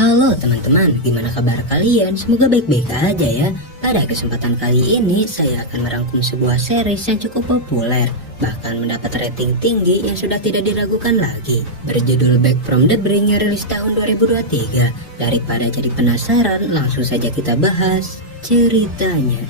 Halo teman-teman, gimana kabar kalian? Semoga baik-baik aja ya. Pada kesempatan kali ini, saya akan merangkum sebuah series yang cukup populer, bahkan mendapat rating tinggi yang sudah tidak diragukan lagi. Berjudul Back from the Brink yang rilis tahun 2023. Daripada jadi penasaran, langsung saja kita bahas ceritanya.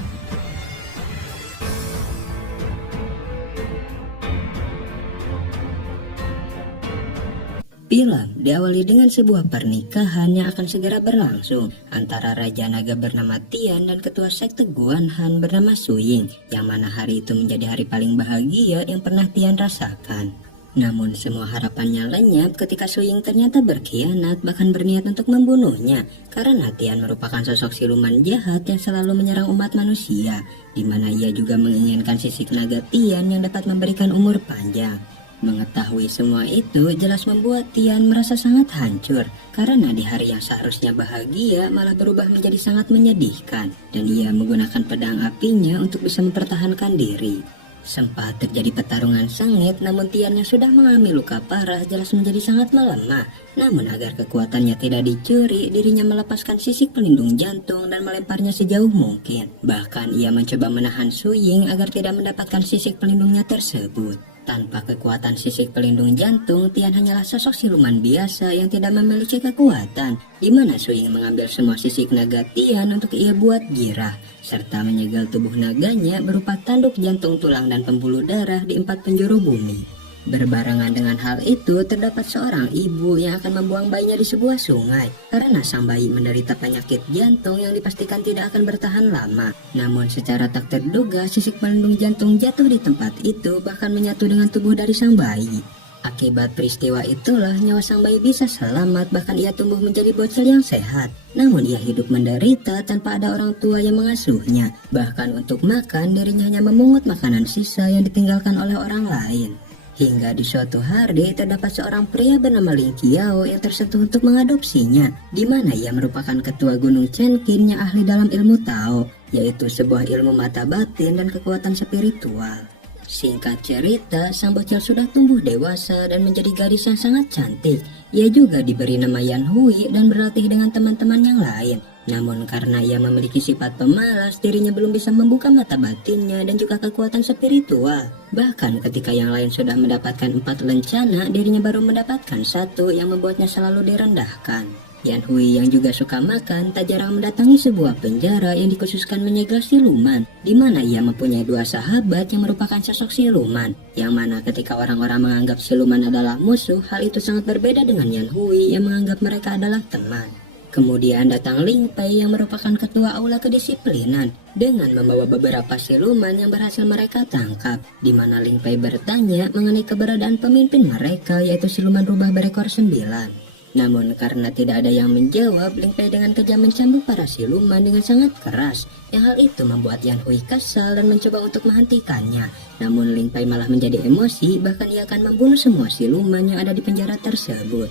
Film diawali dengan sebuah pernikahan yang akan segera berlangsung antara Raja Naga bernama Tian dan Ketua Sekte Guan Han bernama Suying, yang mana hari itu menjadi hari paling bahagia yang pernah Tian rasakan. Namun semua harapannya lenyap ketika Suying ternyata berkhianat, bahkan berniat untuk membunuhnya, karena Tian merupakan sosok siluman jahat yang selalu menyerang umat manusia, di mana ia juga menginginkan sisik naga Tian yang dapat memberikan umur panjang. Mengetahui semua itu jelas membuat Tian merasa sangat hancur, karena di hari yang seharusnya bahagia malah berubah menjadi sangat menyedihkan, dan ia menggunakan pedang apinya untuk bisa mempertahankan diri. Sempat terjadi pertarungan sengit, namun Tian yang sudah mengalami luka parah jelas menjadi sangat melemah. Namun agar kekuatannya tidak dicuri, dirinya melepaskan sisik pelindung jantung dan melemparnya sejauh mungkin. Bahkan ia mencoba menahan Suying agar tidak mendapatkan sisik pelindungnya tersebut. Tanpa kekuatan sisik pelindung jantung, Tian hanyalah sosok siluman biasa yang tidak memiliki kekuatan, di mana Suying mengambil semua sisik naga Tian untuk ia buat girah, serta menyegel tubuh naganya berupa tanduk jantung, tulang, dan pembuluh darah di 4 penjuru bumi. Berbarengan dengan hal itu, terdapat seorang ibu yang akan membuang bayinya di sebuah sungai karena sang bayi menderita penyakit jantung yang dipastikan tidak akan bertahan lama. Namun secara tak terduga, sisik pelindung jantung jatuh di tempat itu, bahkan menyatu dengan tubuh dari sang bayi. Akibat peristiwa itulah nyawa sang bayi bisa selamat, bahkan ia tumbuh menjadi bocil yang sehat. Namun ia hidup menderita tanpa ada orang tua yang mengasuhnya. Bahkan untuk makan, dirinya hanya memungut makanan sisa yang ditinggalkan oleh orang lain. Hingga di suatu hari terdapat seorang pria bernama Ling Qiao yang tersentuh untuk mengadopsinya, di mana ia merupakan ketua Gunung Chenqin yang ahli dalam ilmu Tao, yaitu sebuah ilmu mata batin dan kekuatan spiritual. Singkat cerita, sang bocil sudah tumbuh dewasa dan menjadi gadis yang sangat cantik. Ia juga diberi nama Yan Hui dan berlatih dengan teman-teman yang lain. Namun karena ia memiliki sifat pemalas, dirinya belum bisa membuka mata batinnya dan juga kekuatan spiritual. Bahkan ketika yang lain sudah mendapatkan 4 lencana, dirinya baru mendapatkan 1 yang membuatnya selalu direndahkan. Yan Hui yang juga suka makan tak jarang mendatangi sebuah penjara yang dikhususkan menyegel siluman, di mana ia mempunyai 2 sahabat yang merupakan sosok siluman, yang mana ketika orang-orang menganggap siluman adalah musuh, hal itu sangat berbeda dengan Yan Hui yang menganggap mereka adalah teman. Kemudian datang Ling Pei yang merupakan ketua aula kedisiplinan dengan membawa beberapa siluman yang berhasil mereka tangkap, di mana Ling Pei bertanya mengenai keberadaan pemimpin mereka, yaitu siluman rubah berekor 9. Namun karena tidak ada yang menjawab, Ling Pei dengan kejam mencambuk para siluman dengan sangat keras, yang hal itu membuat Yan Hui kesal dan mencoba untuk menghentikannya. Namun Ling Pei malah menjadi emosi, bahkan ia akan membunuh semua siluman yang ada di penjara tersebut.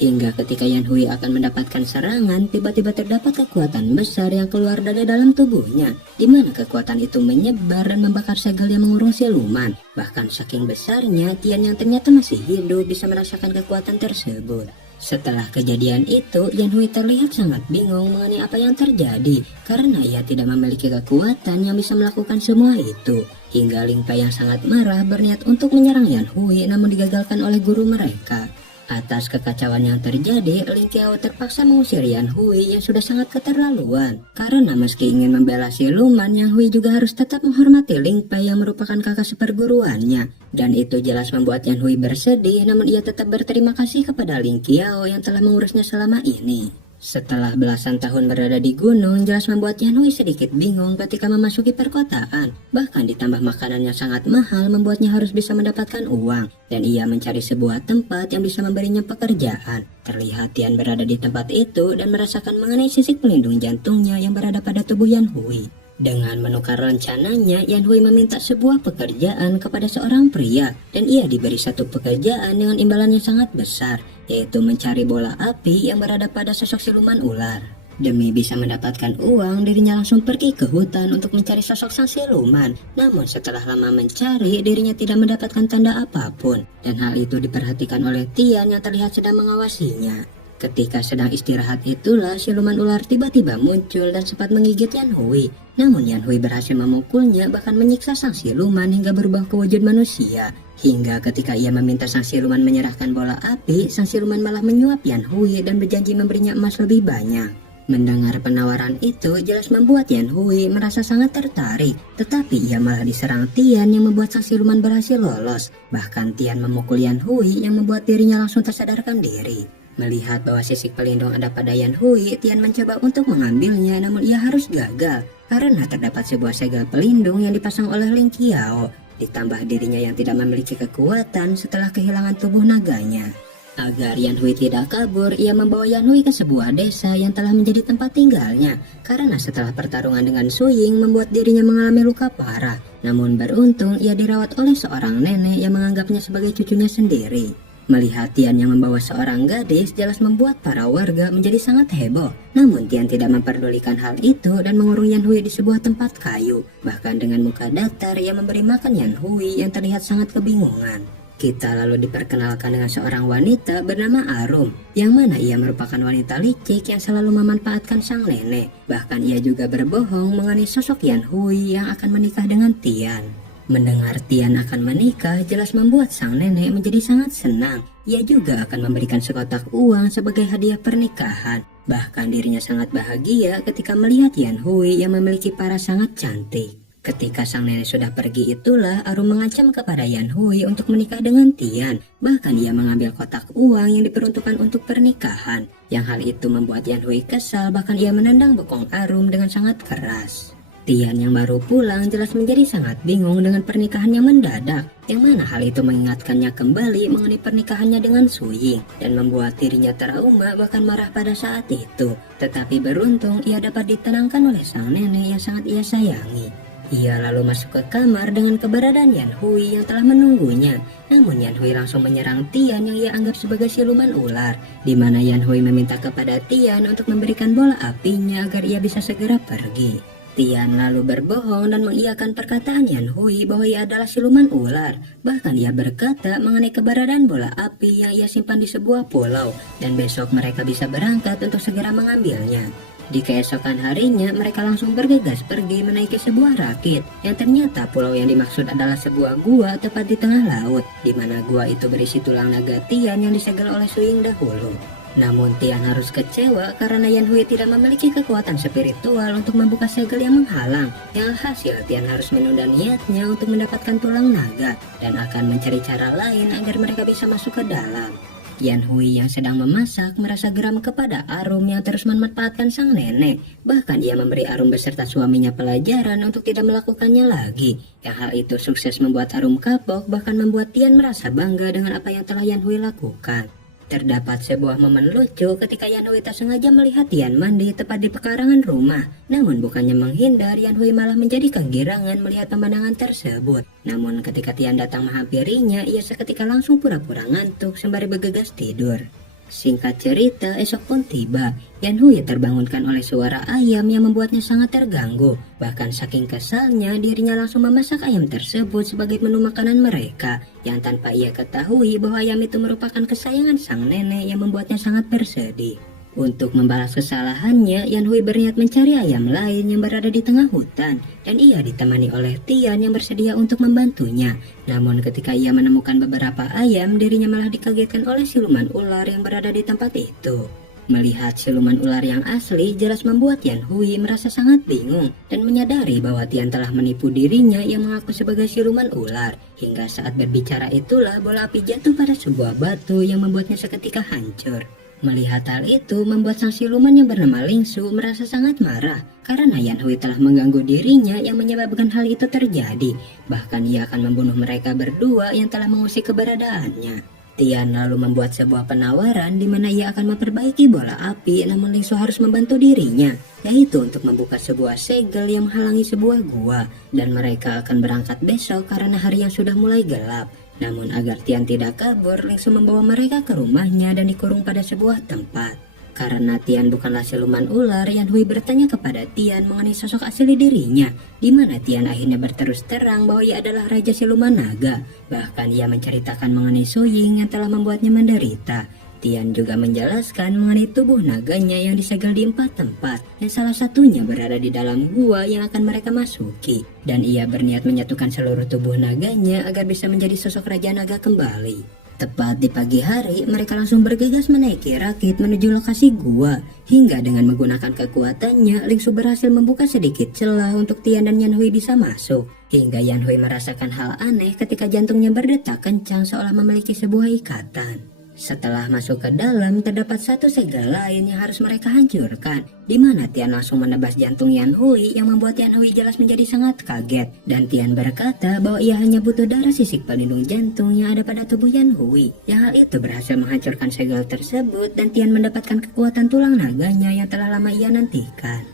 Hingga ketika Yan Hui akan mendapatkan serangan, tiba-tiba terdapat kekuatan besar yang keluar dari dalam tubuhnya, di mana kekuatan itu menyebar dan membakar segel yang mengurung siluman. Bahkan saking besarnya, Tian yang ternyata masih hidup bisa merasakan kekuatan tersebut. Setelah kejadian itu, Yan Hui terlihat sangat bingung mengenai apa yang terjadi, karena ia tidak memiliki kekuatan yang bisa melakukan semua itu. Hingga Ling Pei yang sangat marah berniat untuk menyerang Yan Hui, namun digagalkan oleh guru mereka. Atas kekacauan yang terjadi, Ling Qiao terpaksa mengusir Yan Hui yang sudah sangat keterlaluan. Karena meski ingin membela siluman, Yan Hui juga harus tetap menghormati Ling Pei yang merupakan kakak seperguruannya. Dan itu jelas membuat Yan Hui bersedih, namun ia tetap berterima kasih kepada Ling Qiao yang telah mengurusnya selama ini. Setelah belasan tahun berada di gunung, jelas membuat Yan Hui sedikit bingung ketika memasuki perkotaan. Bahkan ditambah makanan yang sangat mahal membuatnya harus bisa mendapatkan uang. Dan ia mencari sebuah tempat yang bisa memberinya pekerjaan. Terlihat Tian berada di tempat itu dan merasakan mengenai sisik pelindung jantungnya yang berada pada tubuh Yan Hui. Dengan menukar rencananya, Yan Hui meminta sebuah pekerjaan kepada seorang pria, dan ia diberi satu pekerjaan dengan imbalan yang sangat besar, yaitu mencari bola api yang berada pada sosok siluman ular. Demi bisa mendapatkan uang, dirinya langsung pergi ke hutan untuk mencari sosok sang siluman. Namun setelah lama mencari, dirinya tidak mendapatkan tanda apapun, dan hal itu diperhatikan oleh Tian yang terlihat sedang mengawasinya. Ketika sedang istirahat itulah siluman ular tiba-tiba muncul dan sempat menggigit Yan Hui. Namun Yan Hui berhasil memukulnya, bahkan menyiksa sang siluman hingga berubah ke wujud manusia. Hingga ketika ia meminta sang siluman menyerahkan bola api, sang siluman malah menyuap Yan Hui dan berjanji memberinya emas lebih banyak. Mendengar penawaran itu jelas membuat Yan Hui merasa sangat tertarik, tetapi ia malah diserang Tian yang membuat sang siluman berhasil lolos. Bahkan Tian memukul Yan Hui yang membuat dirinya langsung tersadarkan diri. Melihat bahwa sisik pelindung ada pada Yan Hui, Tian mencoba untuk mengambilnya, namun ia harus gagal karena terdapat sebuah segel pelindung yang dipasang oleh Ling Qiao. Ditambah dirinya yang tidak memiliki kekuatan setelah kehilangan tubuh naganya. Agar Yan Hui tidak kabur, ia membawa Yan Hui ke sebuah desa yang telah menjadi tempat tinggalnya. Karena setelah pertarungan dengan Su Ying membuat dirinya mengalami luka parah. Namun beruntung ia dirawat oleh seorang nenek yang menganggapnya sebagai cucunya sendiri. Melihat Tian yang membawa seorang gadis jelas membuat para warga menjadi sangat heboh. Namun Tian tidak memperdulikan hal itu dan mengurung Yan Hui di sebuah tempat kayu. Bahkan dengan muka datar ia memberi makan Yan Hui yang terlihat sangat kebingungan. Kita lalu diperkenalkan dengan seorang wanita bernama Arum, yang mana ia merupakan wanita licik yang selalu memanfaatkan sang nenek. Bahkan ia juga berbohong mengenai sosok Yan Hui yang akan menikah dengan Tian. Mendengar Tian akan menikah jelas membuat sang nenek menjadi sangat senang. Ia juga akan memberikan sekotak uang sebagai hadiah pernikahan. Bahkan dirinya sangat bahagia ketika melihat Yan Hui yang memiliki paras sangat cantik. Ketika sang nenek sudah pergi itulah Arum mengancam kepada Yan Hui untuk menikah dengan Tian. Bahkan ia mengambil kotak uang yang diperuntukkan untuk pernikahan. Yang hal itu membuat Yan Hui kesal, bahkan ia menendang bokong Arum dengan sangat keras. Tian yang baru pulang jelas menjadi sangat bingung dengan pernikahan yang mendadak, yang mana hal itu mengingatkannya kembali mengenai pernikahannya dengan Su Ying dan membuat dirinya trauma bahkan marah pada saat itu. Tetapi beruntung ia dapat ditenangkan oleh sang nenek yang sangat ia sayangi. Ia lalu masuk ke kamar dengan keberadaan Yan Hui yang telah menunggunya. Namun Yan Hui langsung menyerang Tian yang ia anggap sebagai siluman ular, di mana Yan Hui meminta kepada Tian untuk memberikan bola apinya agar ia bisa segera pergi. Tian lalu berbohong dan mengiyakan perkataan Yan Hui bahwa ia adalah siluman ular. Bahkan ia berkata mengenai keberadaan bola api yang ia simpan di sebuah pulau dan besok mereka bisa berangkat untuk segera mengambilnya. Di keesokan harinya mereka langsung bergegas pergi menaiki sebuah rakit yang ternyata pulau yang dimaksud adalah sebuah gua tepat di tengah laut, di mana gua itu berisi tulang naga Tian yang disegel oleh Su Ying dahulu. Namun Tian harus kecewa karena Yan Hui tidak memiliki kekuatan spiritual untuk membuka segel yang menghalang. Yang hasil Tian harus menunda niatnya untuk mendapatkan tulang naga dan akan mencari cara lain agar mereka bisa masuk ke dalam. Yan Hui yang sedang memasak merasa geram kepada Arum yang terus memanfaatkan sang nenek. Bahkan ia memberi Arum beserta suaminya pelajaran untuk tidak melakukannya lagi. Yang hal itu sukses membuat Arum kapok, bahkan membuat Tian merasa bangga dengan apa yang telah Yan Hui lakukan. Terdapat sebuah momen lucu ketika Yan Hui tak sengaja melihat Tian mandi tepat di pekarangan rumah. Namun bukannya menghindar, Yan Hui malah menjadi kegirangan melihat pemandangan tersebut. Namun ketika Tian datang menghampirinya, ia seketika langsung pura-pura ngantuk sembari bergegas tidur. Singkat cerita, esok pun tiba. Yan Hui terbangunkan oleh suara ayam yang membuatnya sangat terganggu. Bahkan saking kesalnya, dirinya langsung memasak ayam tersebut sebagai menu makanan mereka. Yang tanpa ia ketahui bahwa ayam itu merupakan kesayangan sang nenek yang membuatnya sangat bersedih. Untuk membalas kesalahannya, Yan Hui berniat mencari ayam lain yang berada di tengah hutan, dan ia ditemani oleh Tian yang bersedia untuk membantunya. Namun ketika ia menemukan beberapa ayam, dirinya malah dikagetkan oleh siluman ular yang berada di tempat itu. Melihat siluman ular yang asli jelas membuat Yan Hui merasa sangat bingung dan menyadari bahwa Tian telah menipu dirinya yang mengaku sebagai siluman ular. Hingga saat berbicara itulah bola api jatuh pada sebuah batu yang membuatnya seketika hancur. Melihat hal itu membuat sang siluman yang bernama Ling Su merasa sangat marah karena Yan Hui telah mengganggu dirinya yang menyebabkan hal itu terjadi. Bahkan ia akan membunuh mereka berdua yang telah mengusik keberadaannya. Tian lalu membuat sebuah penawaran di mana ia akan memperbaiki bola api, namun Ling Su harus membantu dirinya, yaitu untuk membuka sebuah segel yang menghalangi sebuah gua, dan mereka akan berangkat besok karena hari yang sudah mulai gelap. Namun agar Tian tidak kabur, Ling Su membawa mereka ke rumahnya dan dikurung pada sebuah tempat. Karena Tian bukanlah siluman ular, Yan Hui bertanya kepada Tian mengenai sosok asli dirinya, di mana Tian akhirnya berterus terang bahwa ia adalah Raja Siluman Naga. Bahkan ia menceritakan mengenai Su Ying yang telah membuatnya menderita. Tian juga menjelaskan mengenai tubuh naganya yang disegel di 4 tempat, yang salah satunya berada di dalam gua yang akan mereka masuki. Dan ia berniat menyatukan seluruh tubuh naganya agar bisa menjadi sosok Raja Naga kembali. Tepat di pagi hari, mereka langsung bergegas menaiki rakit menuju lokasi gua. Hingga dengan menggunakan kekuatannya, Lingsu berhasil membuka sedikit celah untuk Tian dan Yan Hui bisa masuk. Hingga Yan Hui merasakan hal aneh ketika jantungnya berdetak kencang seolah memiliki sebuah ikatan. Setelah masuk ke dalam, terdapat satu segel lain yang harus mereka hancurkan, di mana Tian langsung menebas jantung Yan Hui yang membuat Yan Hui jelas menjadi sangat kaget. Dan Tian berkata bahwa ia hanya butuh darah sisik pelindung jantung yang ada pada tubuh Yan Hui. Yang hal itu berhasil menghancurkan segel tersebut dan Tian mendapatkan kekuatan tulang naganya yang telah lama ia nantikan.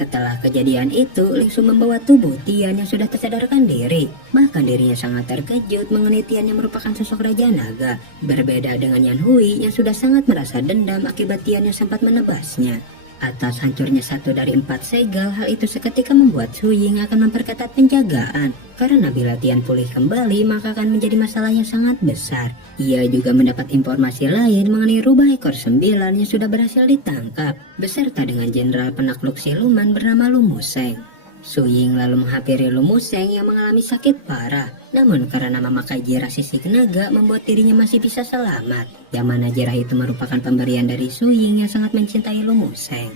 Setelah kejadian itu, Lingsu membawa tubuh Tian yang sudah tersadarkan diri. Bahkan dirinya sangat terkejut mengenai Tian yang merupakan sosok Raja Naga. Berbeda dengan Yan Hui yang sudah sangat merasa dendam akibat Tian yang sempat menebasnya. Atas hancurnya 1 dari 4 segel, hal itu seketika membuat Su Ying akan memperketat penjagaan. Karena bila Tian pulih kembali, maka akan menjadi masalah yang sangat besar. Ia juga mendapat informasi lain mengenai rubah ekor 9 yang sudah berhasil ditangkap, beserta dengan jenderal penakluk siluman bernama Lu Museng. Su Ying lalu menghampiri Lu Museng yang mengalami sakit parah. Namun karena memakai jirah sisik naga membuat dirinya masih bisa selamat. Yang mana jirah itu merupakan pemberian dari Su Ying yang sangat mencintai Lu Museng.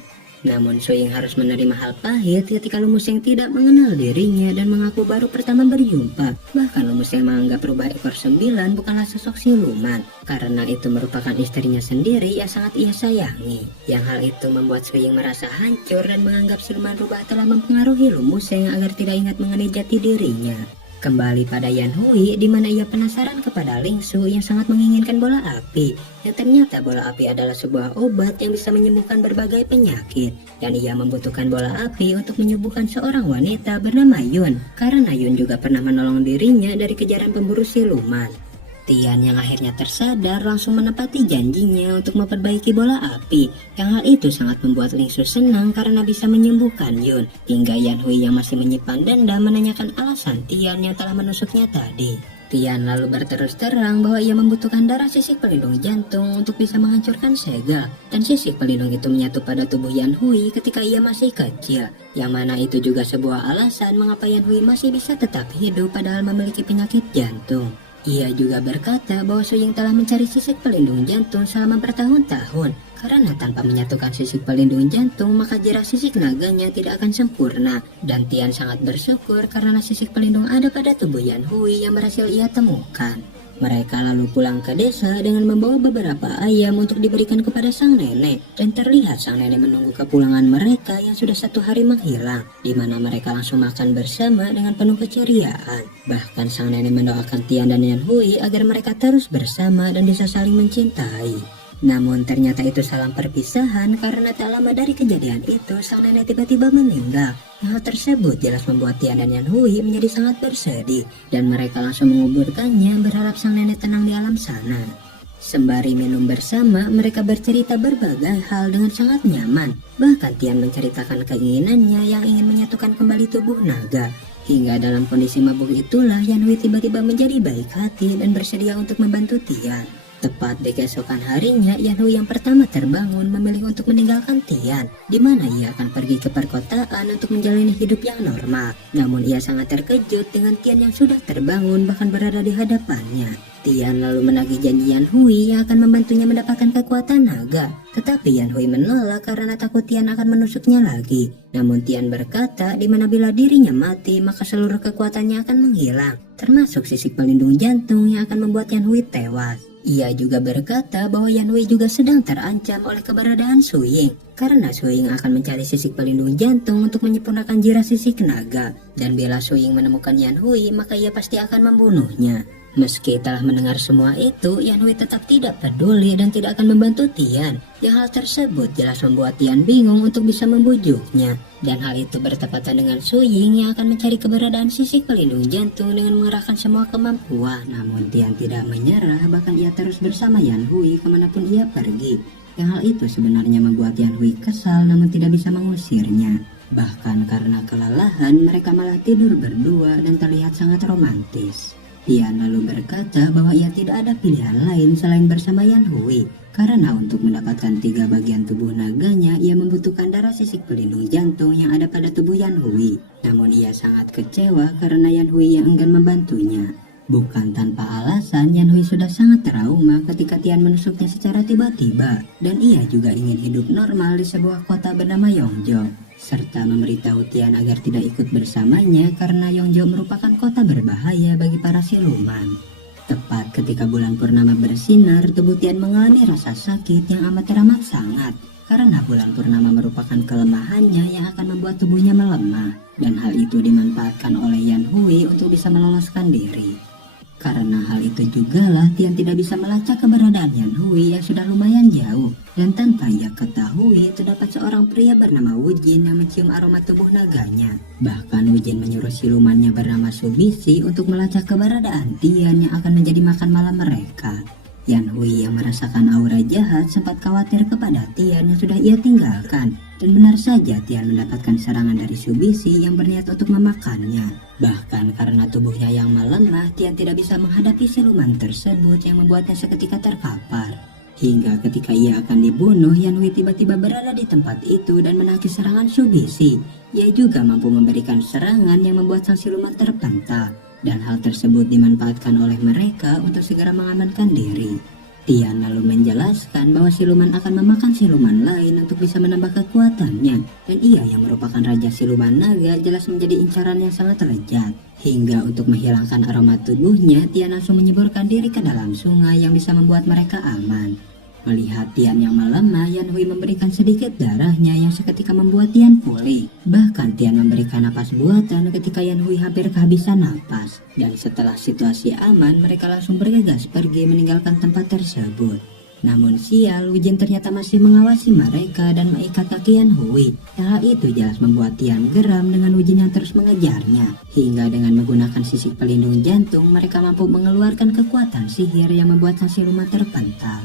Namun Su Ying harus menerima hal pahit ketika Lu Museng tidak mengenal dirinya dan mengaku baru pertama berjumpa. Bahkan Lu Museng menganggap rubah ekor 9 bukanlah sosok siluman, karena itu merupakan istrinya sendiri yang sangat ia sayangi. Yang hal itu membuat Su Ying merasa hancur dan menganggap siluman rubah telah mempengaruhi Lu Museng agar tidak ingat mengenai jati dirinya. Kembali pada Yan Hui, di mana ia penasaran kepada Lingsu yang sangat menginginkan bola api. Yang ternyata bola api adalah sebuah obat yang bisa menyembuhkan berbagai penyakit. Dan ia membutuhkan bola api untuk menyembuhkan seorang wanita bernama Yun. Karena Yun juga pernah menolong dirinya dari kejaran pemburu siluman. Tian yang akhirnya tersadar langsung menepati janjinya untuk memperbaiki bola api. Yang hal itu sangat membuat Lingsu senang karena bisa menyembuhkan Yun. Hingga Yan Hui yang masih menyimpan dendam menanyakan alasan Tian yang telah menusuknya tadi. Tian lalu berterus terang bahwa ia membutuhkan darah sisik pelindung jantung untuk bisa menghancurkan segel. Dan sisik pelindung itu menyatu pada tubuh Yan Hui ketika ia masih kecil. Yang mana itu juga sebuah alasan mengapa Yan Hui masih bisa tetap hidup padahal memiliki penyakit jantung. Ia juga berkata bahwa Su Ying telah mencari sisik pelindung jantung selama bertahun-tahun. Karena tanpa menyatukan sisik pelindung jantung, maka jirah sisik naganya tidak akan sempurna. Dan Tian sangat bersyukur karena sisik pelindung ada pada tubuh Yan Hui yang berhasil ia temukan. Mereka lalu pulang ke desa dengan membawa beberapa ayam untuk diberikan kepada sang nenek. Dan terlihat sang nenek menunggu kepulangan mereka yang sudah 1 hari menghilang, di mana mereka langsung makan bersama dengan penuh keceriaan. Bahkan sang nenek mendoakan Tian dan Yan Hui agar mereka terus bersama dan bisa saling mencintai. Namun ternyata itu salah perpisahan karena tak lama dari kejadian itu sang nenek tiba-tiba meninggal. Hal tersebut jelas membuat Tian dan Yan Hui menjadi sangat bersedih dan mereka langsung menguburkannya berharap sang nenek tenang di alam sana. Sembari minum bersama, mereka bercerita berbagai hal dengan sangat nyaman. Bahkan Tian menceritakan keinginannya yang ingin menyatukan kembali tubuh naga. Hingga dalam kondisi mabuk itulah Yan Hui tiba-tiba menjadi baik hati dan bersedia untuk membantu Tian. Tepat di keesokan harinya, Yan Hui yang pertama terbangun memilih untuk meninggalkan Tian, di mana ia akan pergi ke perkotaan untuk menjalani hidup yang normal. Namun ia sangat terkejut dengan Tian yang sudah terbangun bahkan berada di hadapannya. Tian lalu menagih janji Yan Hui yang akan membantunya mendapatkan kekuatan naga. Tetapi Yan Hui menolak karena takut Tian akan menusuknya lagi. Namun Tian berkata di mana bila dirinya mati maka seluruh kekuatannya akan menghilang, termasuk sisik pelindung jantung yang akan membuat Yan Hui tewas. Ia juga berkata bahwa Yan Hui juga sedang terancam oleh keberadaan Su Ying, karena Su Ying akan mencari sisik pelindung jantung untuk menyempurnakan jirah sisik naga. Dan bila Su Ying menemukan Yan Hui, maka ia pasti akan membunuhnya. Meski telah mendengar semua itu, Yan Hui tetap tidak peduli dan tidak akan membantu Tian. Yang hal tersebut jelas membuat Tian bingung untuk bisa membujuknya. Dan hal itu bertepatan dengan Su Ying yang akan mencari keberadaan sisik pelindung jantung dengan mengerahkan semua kemampuan. Namun Tian tidak menyerah, bahkan ia terus bersama Yan Hui kemanapun ia pergi. Yang hal itu sebenarnya membuat Yan Hui kesal namun tidak bisa mengusirnya. Bahkan karena kelelahan, mereka malah tidur berdua dan terlihat sangat romantis. Tian lalu berkata bahwa ia tidak ada pilihan lain selain bersama Yan Hui, karena untuk mendapatkan 3 bagian tubuh naganya, ia membutuhkan darah sisik pelindung jantung yang ada pada tubuh Yan Hui. Namun ia sangat kecewa karena Yan Hui yang enggan membantunya. Bukan tanpa alasan, Yan Hui sudah sangat trauma ketika Tian menusuknya secara tiba-tiba, dan ia juga ingin hidup normal di sebuah kota bernama Yongzhou, serta memberitahu Tian agar tidak ikut bersamanya karena Yongzhou merupakan kota berbahaya bagi para siluman. Tepat ketika bulan purnama bersinar, tubuh Tian mengalami rasa sakit yang amat sangat, karena bulan purnama merupakan kelemahannya yang akan membuat tubuhnya melemah, dan hal itu dimanfaatkan oleh Yan Hui untuk bisa meloloskan diri. Karena hal itu jugalah Tian tidak bisa melacak keberadaan Yan Hui yang sudah lumayan jauh, dan tanpa ia ketahui terdapat seorang pria bernama Wu Jin yang mencium aroma tubuh naganya. Bahkan Wu Jin menyuruh silumannya bernama Subisi untuk melacak keberadaan Tian yang akan menjadi makan malam mereka. Yan Hui yang merasakan aura jahat sempat khawatir kepada Tian yang sudah ia tinggalkan, dan benar saja Tian mendapatkan serangan dari Subisi yang berniat untuk memakannya. Bahkan karena tubuhnya yang melemah, Tian tidak bisa menghadapi siluman tersebut yang membuatnya seketika terkapar. Hingga ketika ia akan dibunuh, Yan Hui tiba-tiba berada di tempat itu dan menangkis serangan Subisi. Ia juga mampu memberikan serangan yang membuat sang siluman terpental, dan hal tersebut dimanfaatkan oleh mereka untuk segera mengamankan diri. Tian lalu menjelaskan bahwa siluman akan memakan siluman lain untuk bisa menambah kekuatannya, dan ia yang merupakan raja siluman naga jelas menjadi incaran yang sangat lezat. Hingga untuk menghilangkan aroma tubuhnya, Tian langsung menyeburkan diri ke dalam sungai yang bisa membuat mereka aman. Melihat Tian yang melemah, Yan Hui memberikan sedikit darahnya yang seketika membuat Tian pulih. Bahkan Tian memberikan napas buatan ketika Yan Hui hampir kehabisan napas. Dan setelah situasi aman, mereka langsung bergegas pergi meninggalkan tempat tersebut. Namun sial, Wu Jin ternyata masih mengawasi mereka dan mengikat kaki Yan Hui. Hal itu jelas membuat Tian geram dengan Wu Jin yang terus mengejarnya. Hingga dengan menggunakan sisik pelindung jantung, mereka mampu mengeluarkan kekuatan sihir yang membuat sang siluman terpental.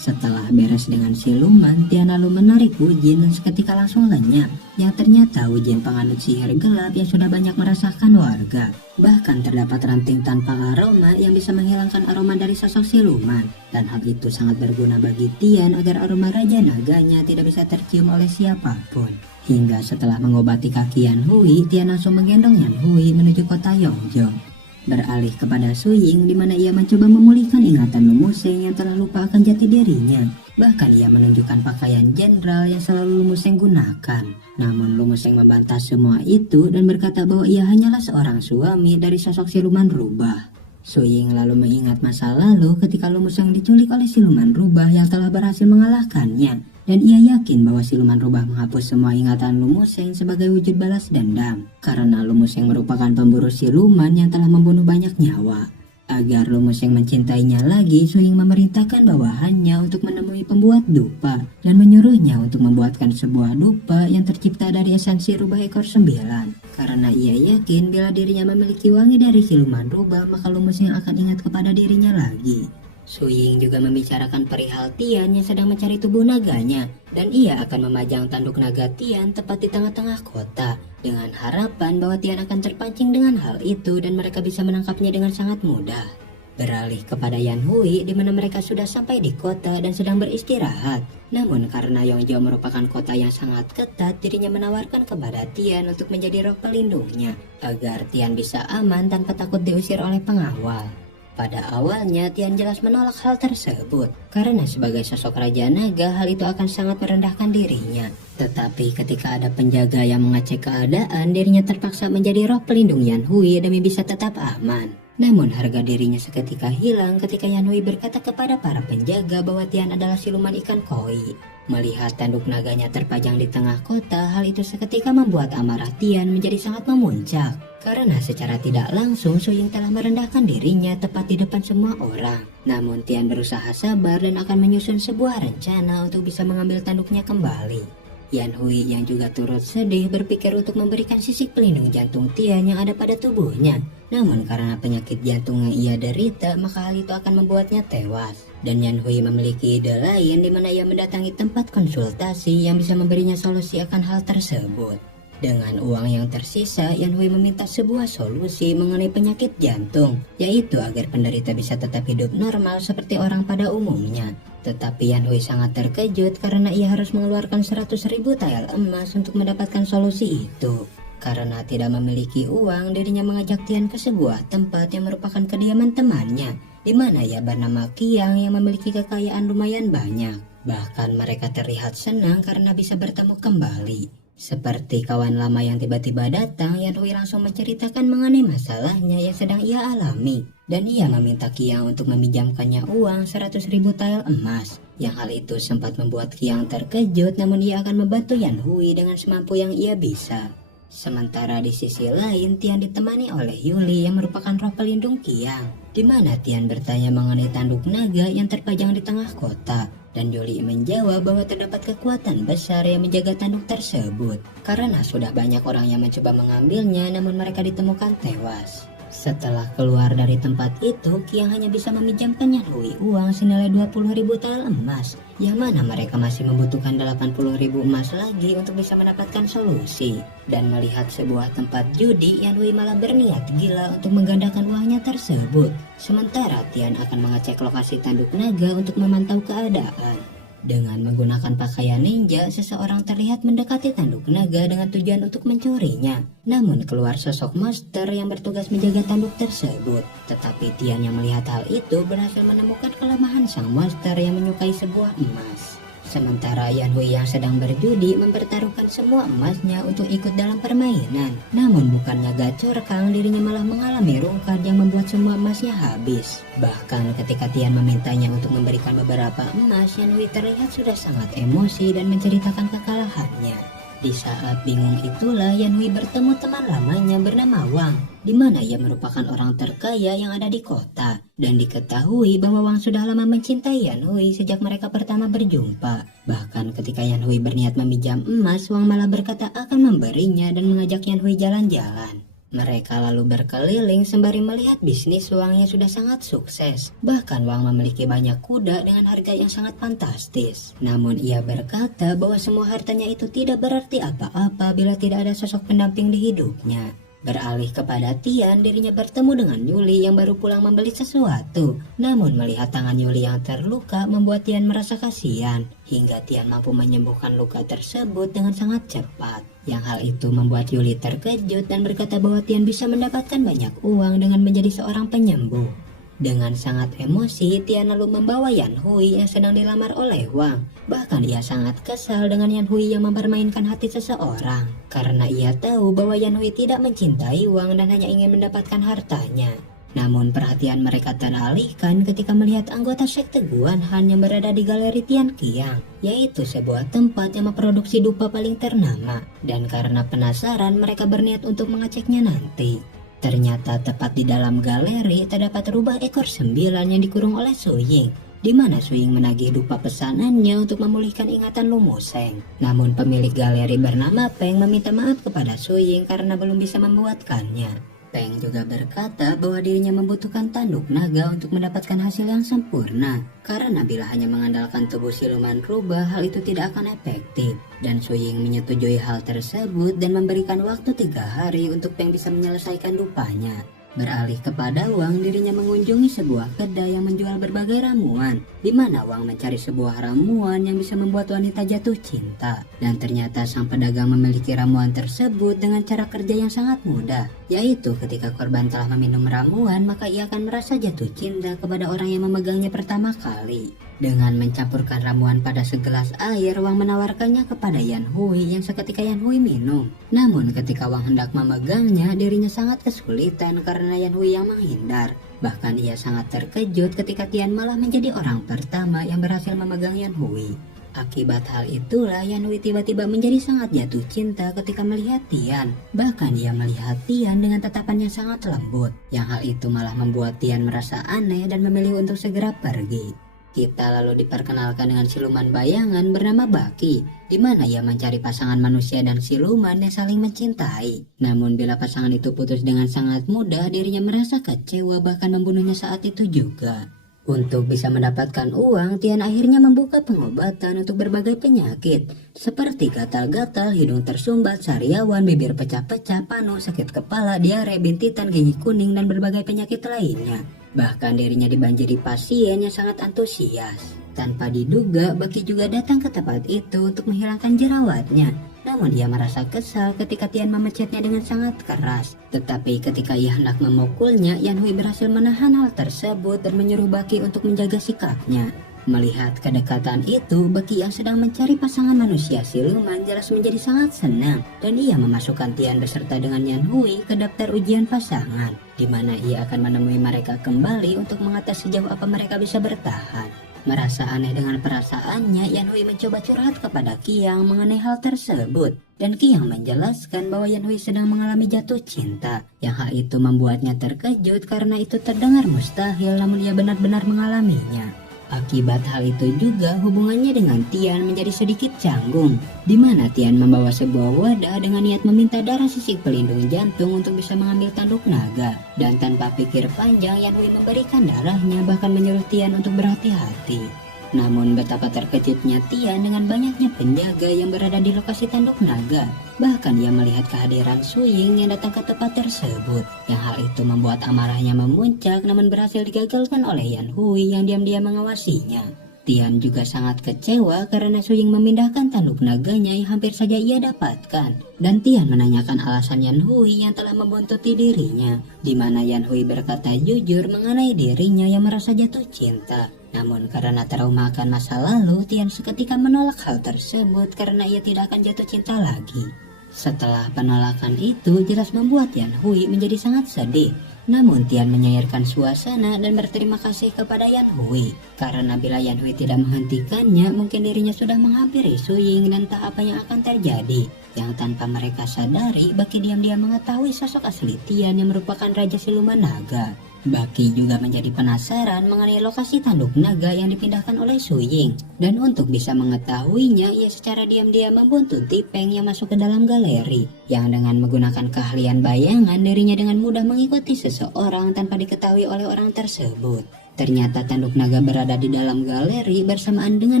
Setelah beres dengan siluman, Tian lalu menarik Wu Jin dan seketika langsung lenyap. Yang ternyata Wu Jin penganut sihir gelap yang sudah banyak meresahkan warga. Bahkan terdapat ranting tanpa aroma yang bisa menghilangkan aroma dari sosok siluman. Dan hal itu sangat berguna bagi Tian agar aroma Raja Naganya tidak bisa tercium oleh siapapun. Hingga setelah mengobati kaki Yan Hui, Tian langsung menggendong Yan Hui menuju kota Yongzhou. Beralih kepada Su Ying, di mana ia mencoba memulihkan ingatan Lu Museng yang telah lupa akan jati dirinya. Bahkan ia menunjukkan pakaian jenderal yang selalu Lu Museng gunakan. Namun Lu Museng membantah semua itu dan berkata bahwa ia hanyalah seorang suami dari sosok siluman rubah. Su Ying lalu mengingat masa lalu ketika Lu Museng diculik oleh siluman rubah yang telah berhasil mengalahkannya. Dan ia yakin bahwa siluman rubah menghapus semua ingatan Lu Museng sebagai wujud balas dendam. Karena Lu Museng merupakan pemburu siluman yang telah membunuh banyak nyawa. Agar Lu Museng mencintainya lagi, Su Ying memerintahkan bawahannya untuk menemui pembuat dupa. Dan menyuruhnya untuk membuatkan sebuah dupa yang tercipta dari esensi rubah ekor 9. Karena ia yakin bila dirinya memiliki wangi dari siluman rubah, maka Lu Museng akan ingat kepada dirinya lagi. Su Ying juga membicarakan perihal Tian yang sedang mencari tubuh naganya, dan ia akan memajang tanduk naga Tian tepat di tengah-tengah kota, dengan harapan bahwa Tian akan terpancing dengan hal itu dan mereka bisa menangkapnya dengan sangat mudah. Beralih kepada Yan Hui, di mana mereka sudah sampai di kota dan sedang beristirahat. Namun karena Yongzhou merupakan kota yang sangat ketat, dirinya menawarkan kepada Tian untuk menjadi rok pelindungnya, agar Tian bisa aman tanpa takut diusir oleh pengawal. Pada awalnya Tian jelas menolak hal tersebut, karena sebagai sosok Raja Naga hal itu akan sangat merendahkan dirinya. Tetapi ketika ada penjaga yang mengecek keadaan, dirinya terpaksa menjadi roh pelindung Yan Hui demi bisa tetap aman. Namun harga dirinya seketika hilang ketika Yan Hui berkata kepada para penjaga bahwa Tian adalah siluman ikan koi. Melihat tanduk naganya terpajang di tengah kota, hal itu seketika membuat amarah Tian menjadi sangat memuncak. Karena secara tidak langsung Su Ying telah merendahkan dirinya tepat di depan semua orang. Namun Tian berusaha sabar dan akan menyusun sebuah rencana untuk bisa mengambil tanduknya kembali. Yan Hui yang juga turut sedih berpikir untuk memberikan sisik pelindung jantung Tian yang ada pada tubuhnya. Namun karena penyakit jantung yang ia derita, maka hal itu akan membuatnya tewas. Dan Yan Hui memiliki ide lain di mana ia mendatangi tempat konsultasi yang bisa memberinya solusi akan hal tersebut. Dengan uang yang tersisa, Yanhui meminta sebuah solusi mengenai penyakit jantung, yaitu agar penderita bisa tetap hidup normal seperti orang pada umumnya. Tetapi Yanhui sangat terkejut karena ia harus mengeluarkan 100.000 tael emas untuk mendapatkan solusi itu. Karena tidak memiliki uang, dirinya mengajak Tian ke sebuah tempat yang merupakan kediaman temannya, di mana ia bernama Qiang yang memiliki kekayaan lumayan banyak. Bahkan mereka terlihat senang karena bisa bertemu kembali. Seperti kawan lama yang tiba-tiba datang, Yanhui langsung menceritakan mengenai masalahnya yang sedang ia alami. Dan ia meminta Qiang untuk meminjamkannya uang 100.000 tael emas. Yang hal itu sempat membuat Qiang terkejut, namun ia akan membantu Yanhui dengan semampu yang ia bisa. Sementara di sisi lain, Tian ditemani oleh Yuli yang merupakan roh pelindung Qiang, di mana Tian bertanya mengenai tanduk naga yang terpajang di tengah kota. Dan Yuli menjawab bahwa terdapat kekuatan besar yang menjaga tanduk tersebut, karena sudah banyak orang yang mencoba mengambilnya namun mereka ditemukan tewas. Setelah keluar dari tempat itu, Qiang hanya bisa meminjamkan Yanhui uang senilai 20.000 tael emas, yang mana mereka masih membutuhkan 80.000 emas lagi untuk bisa mendapatkan solusi. Dan melihat sebuah tempat judi, Yanhui malah berniat gila untuk menggandakan uangnya tersebut. Sementara Tian akan mengecek lokasi tanduk naga untuk memantau keadaan. Dengan menggunakan pakaian ninja, seseorang terlihat mendekati tanduk naga dengan tujuan untuk mencurinya. Namun keluar sosok monster yang bertugas menjaga tanduk tersebut. Tetapi Tian yang melihat hal itu berhasil menemukan kelemahan sang monster yang menyukai sebuah emas. Sementara Yanhui yang sedang berjudi mempertaruhkan semua emasnya untuk ikut dalam permainan. Namun bukannya gacor Kang, dirinya malah mengalami rungkat yang membuat semua emasnya habis. Bahkan ketika Tian memintanya untuk memberikan beberapa emas, Yanhui terlihat sudah sangat emosi dan menceritakan kekalahannya. Di saat bingung itulah Yanhui bertemu teman lamanya bernama Wang, di mana ia merupakan orang terkaya yang ada di kota. Dan diketahui bahwa Wang sudah lama mencintai Yanhui sejak mereka pertama berjumpa. Bahkan ketika Yanhui berniat meminjam emas, Wang malah berkata akan memberinya dan mengajak Yanhui jalan-jalan. Mereka lalu berkeliling sembari melihat bisnis Wang yang sudah sangat sukses. Bahkan Wang memiliki banyak kuda dengan harga yang sangat fantastis. Namun ia berkata bahwa semua hartanya itu tidak berarti apa-apa bila tidak ada sosok pendamping di hidupnya. Beralih kepada Tian, dirinya bertemu dengan Yuli yang baru pulang membeli sesuatu. Namun melihat tangan Yuli yang terluka membuat Tian merasa kasihan, hingga Tian mampu menyembuhkan luka tersebut dengan sangat cepat. Yang hal itu membuat Yuli terkejut dan berkata bahwa Tian bisa mendapatkan banyak uang dengan menjadi seorang penyembuh. Dengan sangat emosi, Tian lalu membawa Yanhui yang sedang dilamar oleh Wang. Bahkan ia sangat kesal dengan Yanhui yang mempermainkan hati seseorang. Karena ia tahu bahwa Yanhui tidak mencintai Wang dan hanya ingin mendapatkan hartanya. Namun perhatian mereka teralihkan ketika melihat anggota sekte Guan Han yang berada di galeri Tian Qiang, yaitu sebuah tempat yang memproduksi dupa paling ternama. Dan karena penasaran, mereka berniat untuk mengeceknya nanti. Ternyata tepat di dalam galeri terdapat rubah ekor 9 yang dikurung oleh Su Ying, di mana Su Ying menagih dupa pesanannya untuk memulihkan ingatan Lu Museng. Namun pemilik galeri bernama Peng meminta maaf kepada Su Ying karena belum bisa membuatkannya. Peng juga berkata bahwa dirinya membutuhkan tanduk naga untuk mendapatkan hasil yang sempurna. Karena bila hanya mengandalkan tubuh siluman rubah, hal itu tidak akan efektif. Dan Su Ying menyetujui hal tersebut dan memberikan waktu 3 hari untuk Peng bisa menyelesaikan dupanya. Beralih kepada Wang, dirinya mengunjungi sebuah kedai yang menjual berbagai ramuan, di mana Wang mencari sebuah ramuan yang bisa membuat wanita jatuh cinta. Dan ternyata sang pedagang memiliki ramuan tersebut dengan cara kerja yang sangat mudah, yaitu ketika korban telah meminum ramuan, maka ia akan merasa jatuh cinta kepada orang yang memegangnya pertama kali. Dengan mencampurkan ramuan pada segelas air, Wang menawarkannya kepada Yanhui yang seketika Yanhui minum. Namun ketika Wang hendak memegangnya, dirinya sangat kesulitan karena Yanhui yang menghindar. Bahkan ia sangat terkejut ketika Tian malah menjadi orang pertama yang berhasil memegang Yanhui. Akibat hal itulah Yanhui tiba-tiba menjadi sangat jatuh cinta ketika melihat Tian. Bahkan ia melihat Tian dengan tatapan yang sangat lembut. Yang hal itu malah membuat Tian merasa aneh dan memilih untuk segera pergi. Kita lalu diperkenalkan dengan siluman bayangan bernama Baki, di mana ia mencari pasangan manusia dan siluman yang saling mencintai. Namun bila pasangan itu putus dengan sangat mudah, dirinya merasa kecewa bahkan membunuhnya saat itu juga. Untuk bisa mendapatkan uang, Tian akhirnya membuka pengobatan untuk berbagai penyakit, seperti gatal-gatal, hidung tersumbat, sariawan, bibir pecah-pecah, panu, sakit kepala, diare, bintitan, gigi kuning, dan berbagai penyakit lainnya. Bahkan dirinya dibanjiri pasien yang sangat antusias. Tanpa diduga, Baki juga datang ke tempat itu untuk menghilangkan jerawatnya. Namun dia merasa kesal ketika Tian memecatnya dengan sangat keras. Tetapi ketika ia hendak memukulnya, Yan Hui berhasil menahan hal tersebut dan menyuruh Baki untuk menjaga sikapnya. Melihat kedekatan itu, Baki yang sedang mencari pasangan manusia siluman jelas menjadi sangat senang. Dan ia memasukkan Tian beserta dengan Yan Hui ke daftar ujian pasangan, di mana ia akan menemui mereka kembali untuk mengatas sejauh apa mereka bisa bertahan. Merasa aneh dengan perasaannya, Yan Hui mencoba curhat kepada Qiang mengenai hal tersebut. Dan Qiang menjelaskan bahwa Yan Hui sedang mengalami jatuh cinta. Yang hal itu membuatnya terkejut karena itu terdengar mustahil, namun ia benar-benar mengalaminya. Akibat hal itu juga hubungannya dengan Tian menjadi sedikit canggung, di mana Tian membawa sebuah wadah dengan niat meminta darah sisik pelindung jantung untuk bisa mengambil tanduk naga. Dan tanpa pikir panjang, Yan Hui memberikan darahnya, bahkan menyuruh Tian untuk berhati-hati. Namun betapa terkejutnya Tian dengan banyaknya penjaga yang berada di lokasi tanduk naga. Bahkan ia melihat kehadiran Su Ying yang datang ke tempat tersebut. Yang hal itu membuat amarahnya memuncak, namun berhasil digagalkan oleh Yan Hui yang diam-diam mengawasinya. Tian juga sangat kecewa karena Su Ying memindahkan tanduk naganya yang hampir saja ia dapatkan. Dan Tian menanyakan alasan Yan Hui yang telah membuntuti dirinya, di mana Yan Hui berkata jujur mengenai dirinya yang merasa jatuh cinta. Namun karena trauma akan masa lalu, Tian seketika menolak hal tersebut karena ia tidak akan jatuh cinta lagi. Setelah penolakan itu jelas membuat Yan Hui menjadi sangat sedih. Namun Tian menyairkan suasana dan berterima kasih kepada Yan Hui. Karena bila Yan Hui tidak menghentikannya, mungkin dirinya sudah menghampiri Su Ying dan tak apa yang akan terjadi. Yang tanpa mereka sadari, Baki diam-diam mengetahui sosok asli Tian yang merupakan Raja Siluman Naga. Baki juga menjadi penasaran mengenai lokasi tanduk naga yang dipindahkan oleh Su Ying. Dan untuk bisa mengetahuinya, ia secara diam-diam membuntuti Peng yang masuk ke dalam galeri. Yang dengan menggunakan keahlian bayangan, dirinya dengan mudah mengikuti seseorang tanpa diketahui oleh orang tersebut. Ternyata tanduk naga berada di dalam galeri bersamaan dengan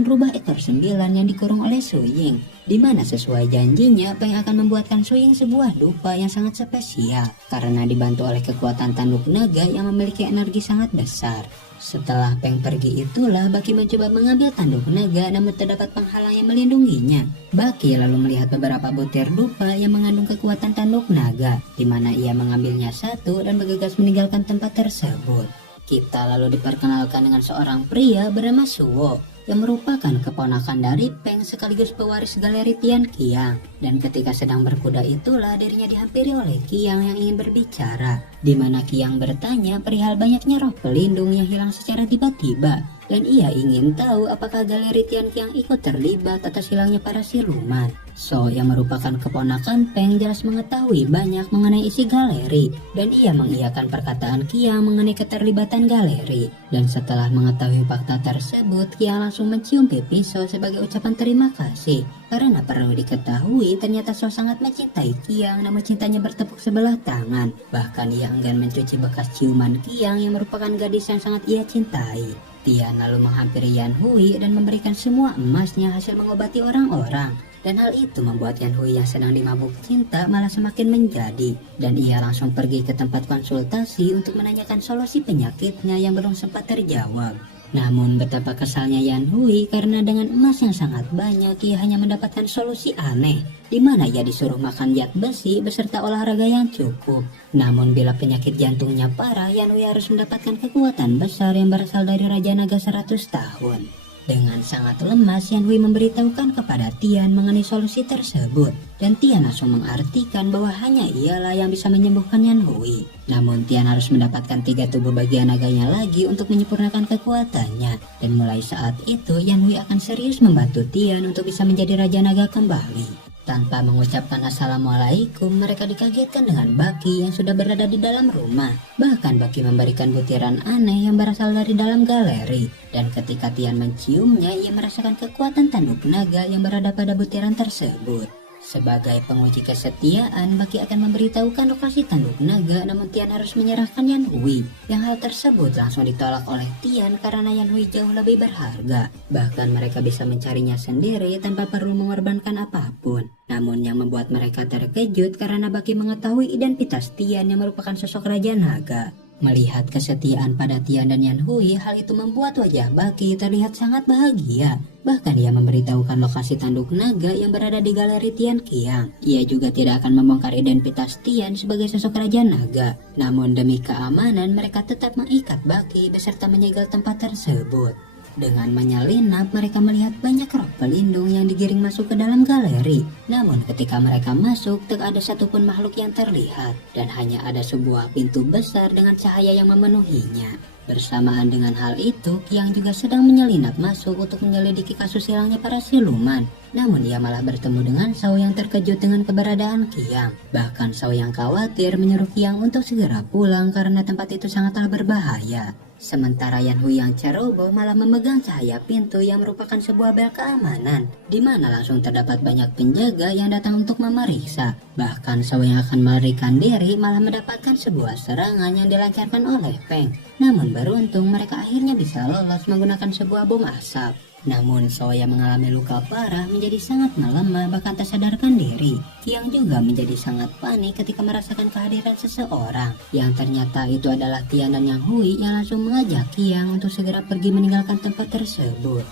rubah ekor 9 yang dikurung oleh Su Ying, di mana sesuai janjinya Peng akan membuatkan Su Ying sebuah dupa yang sangat spesial karena dibantu oleh kekuatan tanduk naga yang memiliki energi sangat besar. Setelah Peng pergi itulah Baki mencoba mengambil tanduk naga, namun terdapat penghalang yang melindunginya. Baki lalu melihat beberapa butir dupa yang mengandung kekuatan tanduk naga, di mana ia mengambilnya satu dan bergegas meninggalkan tempat tersebut. Kita lalu diperkenalkan dengan seorang pria bernama Suwo yang merupakan keponakan dari Peng sekaligus pewaris galeri Tian Qiang. Dan ketika sedang berkuda itulah dirinya dihampiri oleh Qiang yang ingin berbicara, di mana Qiang bertanya perihal banyaknya roh pelindung yang hilang secara tiba-tiba. Dan ia ingin tahu apakah galeri Tian Qiang ikut terlibat atas hilangnya para siluman. So yang merupakan keponakan Peng jelas mengetahui banyak mengenai isi galeri, dan ia mengiyakan perkataan Qiang mengenai keterlibatan galeri. Dan setelah mengetahui fakta tersebut, Qiang langsung mencium pipi So sebagai ucapan terima kasih. Karena perlu diketahui ternyata So sangat mencintai Qiang, namun cintanya bertepuk sebelah tangan. Bahkan ia enggan mencuci bekas ciuman Qiang yang merupakan gadis yang sangat ia cintai. Tian lalu menghampiri Yan Hui dan memberikan semua emasnya hasil mengobati orang-orang. Dan hal itu membuat Yan Hui yang sedang dimabuk cinta malah semakin menjadi. Dan ia langsung pergi ke tempat konsultasi untuk menanyakan solusi penyakitnya yang belum sempat terjawab. Namun betapa kesalnya Yan Hui karena dengan emas yang sangat banyak ia hanya mendapatkan solusi aneh, di mana ia disuruh makan zat besi beserta olahraga yang cukup. Namun bila penyakit jantungnya parah, Yan Hui harus mendapatkan kekuatan besar yang berasal dari Raja Naga 100 tahun. Dengan sangat lemas, Yan Hui memberitahukan kepada Tian mengenai solusi tersebut. Dan Tian langsung mengartikan bahwa hanya ialah yang bisa menyembuhkan Yan Hui. Namun Tian harus mendapatkan 3 tubuh bagian naganya lagi untuk menyempurnakan kekuatannya. Dan mulai saat itu, Yan Hui akan serius membantu Tian untuk bisa menjadi Raja Naga kembali. Tanpa mengucapkan assalamualaikum, mereka dikagetkan dengan Baki yang sudah berada di dalam rumah. Bahkan Baki memberikan butiran aneh yang berasal dari dalam galeri. Dan ketika Tian menciumnya, ia merasakan kekuatan tanduk naga yang berada pada butiran tersebut. Sebagai penguji kesetiaan, Baki akan memberitahukan lokasi tanduk naga, namun Tian harus menyerahkan Yan Hui. Yang hal tersebut langsung ditolak oleh Tian karena Yan Hui jauh lebih berharga. Bahkan mereka bisa mencarinya sendiri tanpa perlu mengorbankan apapun. Namun yang membuat mereka terkejut karena Baki mengetahui identitas Tian yang merupakan sosok Raja Naga. Melihat kesetiaan pada Tian dan Yan Hui, hal itu membuat wajah Baki terlihat sangat bahagia. Bahkan ia memberitahukan lokasi tanduk naga yang berada di galeri Tian Qiang. Ia juga tidak akan membongkar identitas Tian sebagai sosok Raja Naga. Namun demi keamanan, mereka tetap mengikat Baki beserta menyegel tempat tersebut. Dengan menyelinap, mereka melihat banyak rok pelindung yang digiring masuk ke dalam galeri. Namun ketika mereka masuk, tak ada satupun makhluk yang terlihat. Dan hanya ada sebuah pintu besar dengan cahaya yang memenuhinya. Bersamaan dengan hal itu, Qiang juga sedang menyelinap masuk untuk menyelidiki kasus hilangnya para siluman. Namun ia malah bertemu dengan Shao yang terkejut dengan keberadaan Qiang. Bahkan Shao yang khawatir menyuruh Qiang untuk segera pulang karena tempat itu sangatlah berbahaya. Sementara Yan Hui yang ceroboh malah memegang cahaya pintu yang merupakan sebuah bel keamanan, di mana langsung terdapat banyak penjaga yang datang untuk memeriksa. Bahkan Shao yang akan melarikan diri malah mendapatkan sebuah serangan yang dilancarkan oleh Peng. Namun beruntung mereka akhirnya bisa lolos menggunakan sebuah bom asap. Namun Shao yang mengalami luka parah menjadi sangat melemah bahkan tak sadarkan diri. Qiang juga menjadi sangat panik ketika merasakan kehadiran seseorang yang ternyata itu adalah Tian dan Yang Hui yang langsung mengajak Qiang untuk segera pergi meninggalkan tempat tersebut.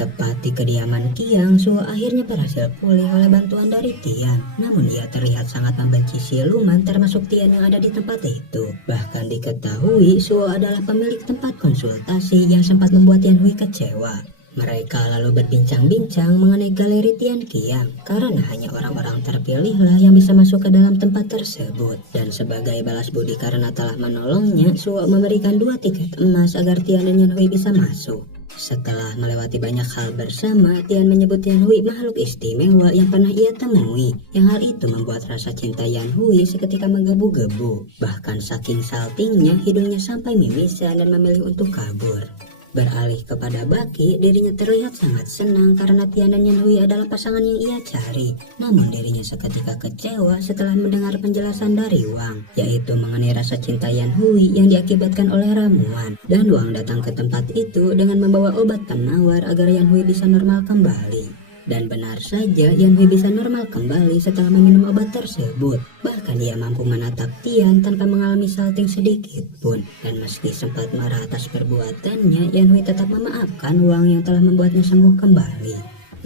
Tepat di kediaman Qiang, Suo akhirnya berhasil pulih oleh bantuan dari Tian. Namun ia terlihat sangat membenci siluman termasuk Tian yang ada di tempat itu. Bahkan diketahui Suo adalah pemilik tempat konsultasi yang sempat membuat Yan Hui kecewa. Mereka lalu berbincang-bincang mengenai galeri Tian Qiang karena hanya orang-orang terpilihlah yang bisa masuk ke dalam tempat tersebut. Dan sebagai balas budi karena telah menolongnya, Suo memberikan 2 tiket emas agar Tian dan Yan Hui bisa masuk. Setelah melewati banyak hal bersama, Tian menyebut Yan Hui makhluk istimewa yang pernah ia temui. Yang hal itu membuat rasa cinta Yan Hui seketika menggebu-gebu. Bahkan saking saltingnya, hidungnya sampai mimisan dan memilih untuk kabur. Beralih kepada Baki, dirinya terlihat sangat senang karena Tian dan Yan Hui adalah pasangan yang ia cari. Namun dirinya seketika kecewa setelah mendengar penjelasan dari Wang, yaitu mengenai rasa cinta Yan Hui yang diakibatkan oleh ramuan. Dan Wang datang ke tempat itu dengan membawa obat penawar agar Yan Hui bisa normal kembali. Dan benar saja, Yan Hui bisa normal kembali setelah meminum obat tersebut. Bahkan ia mampu menatap Tian tanpa mengalami salting sedikit pun. Dan meski sempat marah atas perbuatannya, Yan Hui tetap memaafkan Wang yang telah membuatnya sembuh kembali.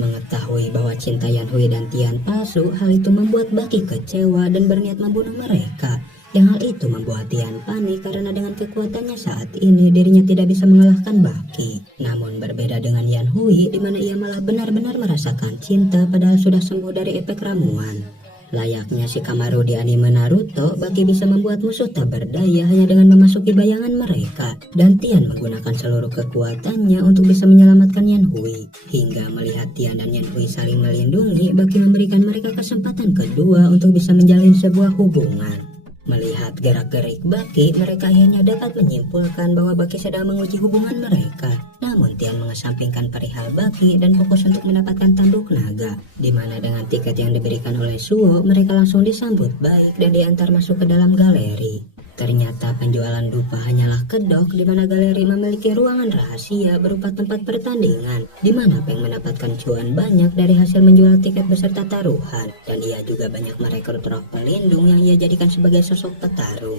Mengetahui bahwa cinta Yan Hui dan Tian palsu, hal itu membuat Baki kecewa dan berniat membunuh mereka. Yang hal itu membuat Tian panik karena dengan kekuatannya saat ini dirinya tidak bisa mengalahkan Baki. Namun berbeda dengan Yan Hui di mana ia malah benar-benar merasakan cinta padahal sudah sembuh dari efek ramuan. Layaknya Shikamaru di anime Naruto, Baki bisa membuat musuh tak berdaya hanya dengan memasuki bayangan mereka. Dan Tian menggunakan seluruh kekuatannya untuk bisa menyelamatkan Yan Hui. Hingga melihat Tian dan Yan Hui saling melindungi, Baki memberikan mereka kesempatan kedua untuk bisa menjalin sebuah hubungan. Melihat gerak-gerik Baki, mereka akhirnya dapat menyimpulkan bahwa Baki sedang menguji hubungan mereka. Namun Tian mengesampingkan perihal Baki dan fokus untuk mendapatkan tanduk naga. Di mana dengan tiket yang diberikan oleh Suo, mereka langsung disambut baik dan diantar masuk ke dalam galeri. Ternyata penjualan dupa hanyalah kedok di mana galeri memiliki ruangan rahasia berupa tempat pertandingan di mana Peng mendapatkan cuan banyak dari hasil menjual tiket beserta taruhan dan ia juga banyak merekrut roh pelindung yang ia jadikan sebagai sosok petarung.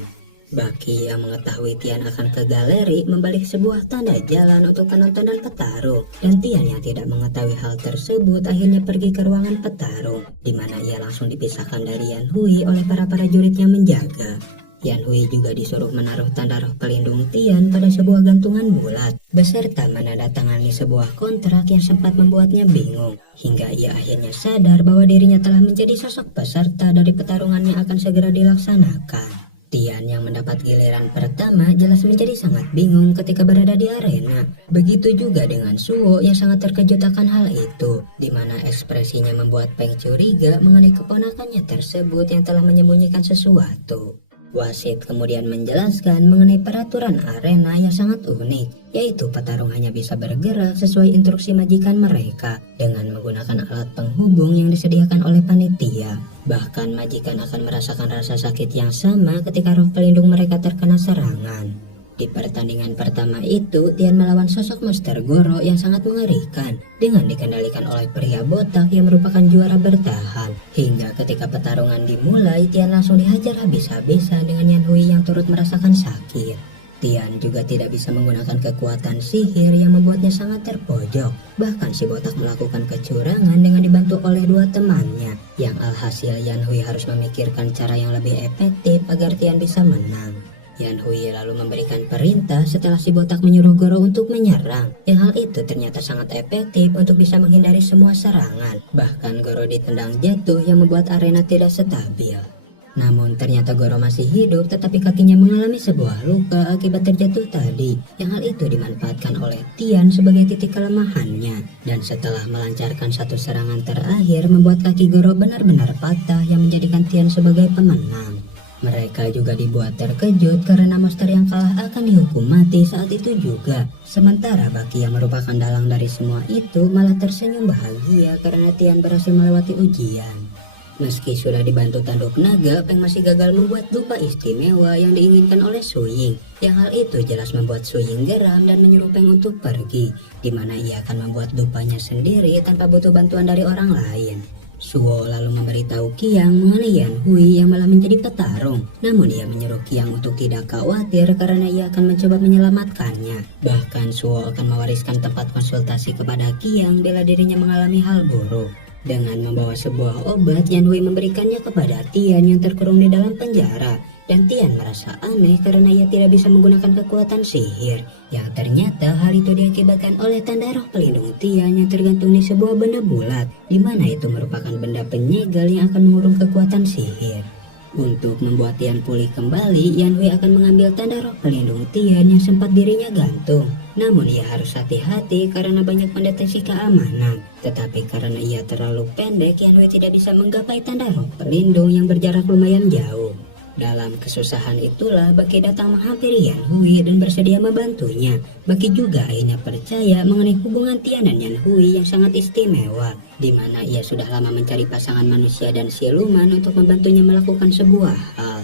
Baki yang mengetahui Tian akan ke galeri membalik sebuah tanda jalan untuk penonton dan petarung dan Tian yang tidak mengetahui hal tersebut akhirnya pergi ke ruangan petarung di mana ia langsung dipisahkan dari Yan Hui oleh para prajurit yang menjaga. Yan Hui juga disuruh menaruh tanda roh pelindung Tian pada sebuah gantungan bulat, beserta menandatangani sebuah kontrak yang sempat membuatnya bingung, hingga ia akhirnya sadar bahwa dirinya telah menjadi sosok peserta dari pertarungan yang akan segera dilaksanakan. Tian yang mendapat giliran pertama jelas menjadi sangat bingung ketika berada di arena. Begitu juga dengan Suo yang sangat terkejut akan hal itu, di mana ekspresinya membuat Peng curiga mengenai keponakannya tersebut yang telah menyembunyikan sesuatu. Wasit kemudian menjelaskan mengenai peraturan arena yang sangat unik, yaitu petarung hanya bisa bergerak sesuai instruksi majikan mereka dengan menggunakan alat penghubung yang disediakan oleh panitia. Bahkan majikan akan merasakan rasa sakit yang sama ketika roh pelindung mereka terkena serangan. Di pertandingan pertama itu, Tian melawan sosok Monster Goro yang sangat mengerikan dengan dikendalikan oleh pria botak yang merupakan juara bertahan. Hingga ketika pertarungan dimulai, Tian langsung dihajar habis-habisan dengan Yan Hui yang turut merasakan sakit. Tian juga tidak bisa menggunakan kekuatan sihir yang membuatnya sangat terpojok. Bahkan si botak melakukan kecurangan dengan dibantu oleh dua temannya, yang alhasil Yan Hui harus memikirkan cara yang lebih efektif agar Tian bisa menang. Yan Hui lalu memberikan perintah setelah si botak menyuruh Goro untuk menyerang. Yang hal itu ternyata sangat efektif untuk bisa menghindari semua serangan. Bahkan Goro ditendang jatuh yang membuat arena tidak stabil. Namun ternyata Goro masih hidup, tetapi kakinya mengalami sebuah luka akibat terjatuh tadi. Yang hal itu dimanfaatkan oleh Tian sebagai titik kelemahannya. Dan setelah melancarkan satu serangan terakhir, membuat kaki Goro benar-benar patah yang menjadikan Tian sebagai pemenang. Mereka juga dibuat terkejut karena monster yang kalah akan dihukum mati saat itu juga. Sementara Baki yang merupakan dalang dari semua itu malah tersenyum bahagia karena Tian berhasil melewati ujian. Meski sudah dibantu tanduk naga, Peng masih gagal membuat dupa istimewa yang diinginkan oleh Su Ying. Yang hal itu jelas membuat Su Ying geram dan menyuruh Peng untuk pergi, di mana ia akan membuat dupanya sendiri tanpa butuh bantuan dari orang lain. Suo lalu memberitahu Qiang mengenai Yan Hui yang malah menjadi petarung. Namun ia menyuruh Qiang untuk tidak khawatir karena ia akan mencoba menyelamatkannya. Bahkan Suo akan mewariskan tempat konsultasi kepada Qiang bila dirinya mengalami hal buruk. Dengan membawa sebuah obat, Yan Hui memberikannya kepada Tian yang terkurung di dalam penjara. Dan Tian merasa aneh karena ia tidak bisa menggunakan kekuatan sihir. Yang ternyata hal itu diakibatkan oleh tanda roh pelindung Tian yang tergantung di sebuah benda bulat, di mana itu merupakan benda penyegel yang akan mengurung kekuatan sihir. Untuk membuat Tian pulih kembali, Yan Hui akan mengambil tanda roh pelindung Tian yang sempat dirinya gantung. Namun ia harus hati-hati karena banyak mendeteksi keamanan. Tetapi karena ia terlalu pendek, Yan Hui tidak bisa menggapai tanda roh pelindung yang berjarak lumayan jauh. Dalam kesusahan itulah Baki datang menghampiri Yan Hui dan bersedia membantunya. Baki juga akhirnya percaya mengenai hubungan Tian dan Yan Hui yang sangat istimewa, di mana ia sudah lama mencari pasangan manusia dan siluman untuk membantunya melakukan sebuah hal.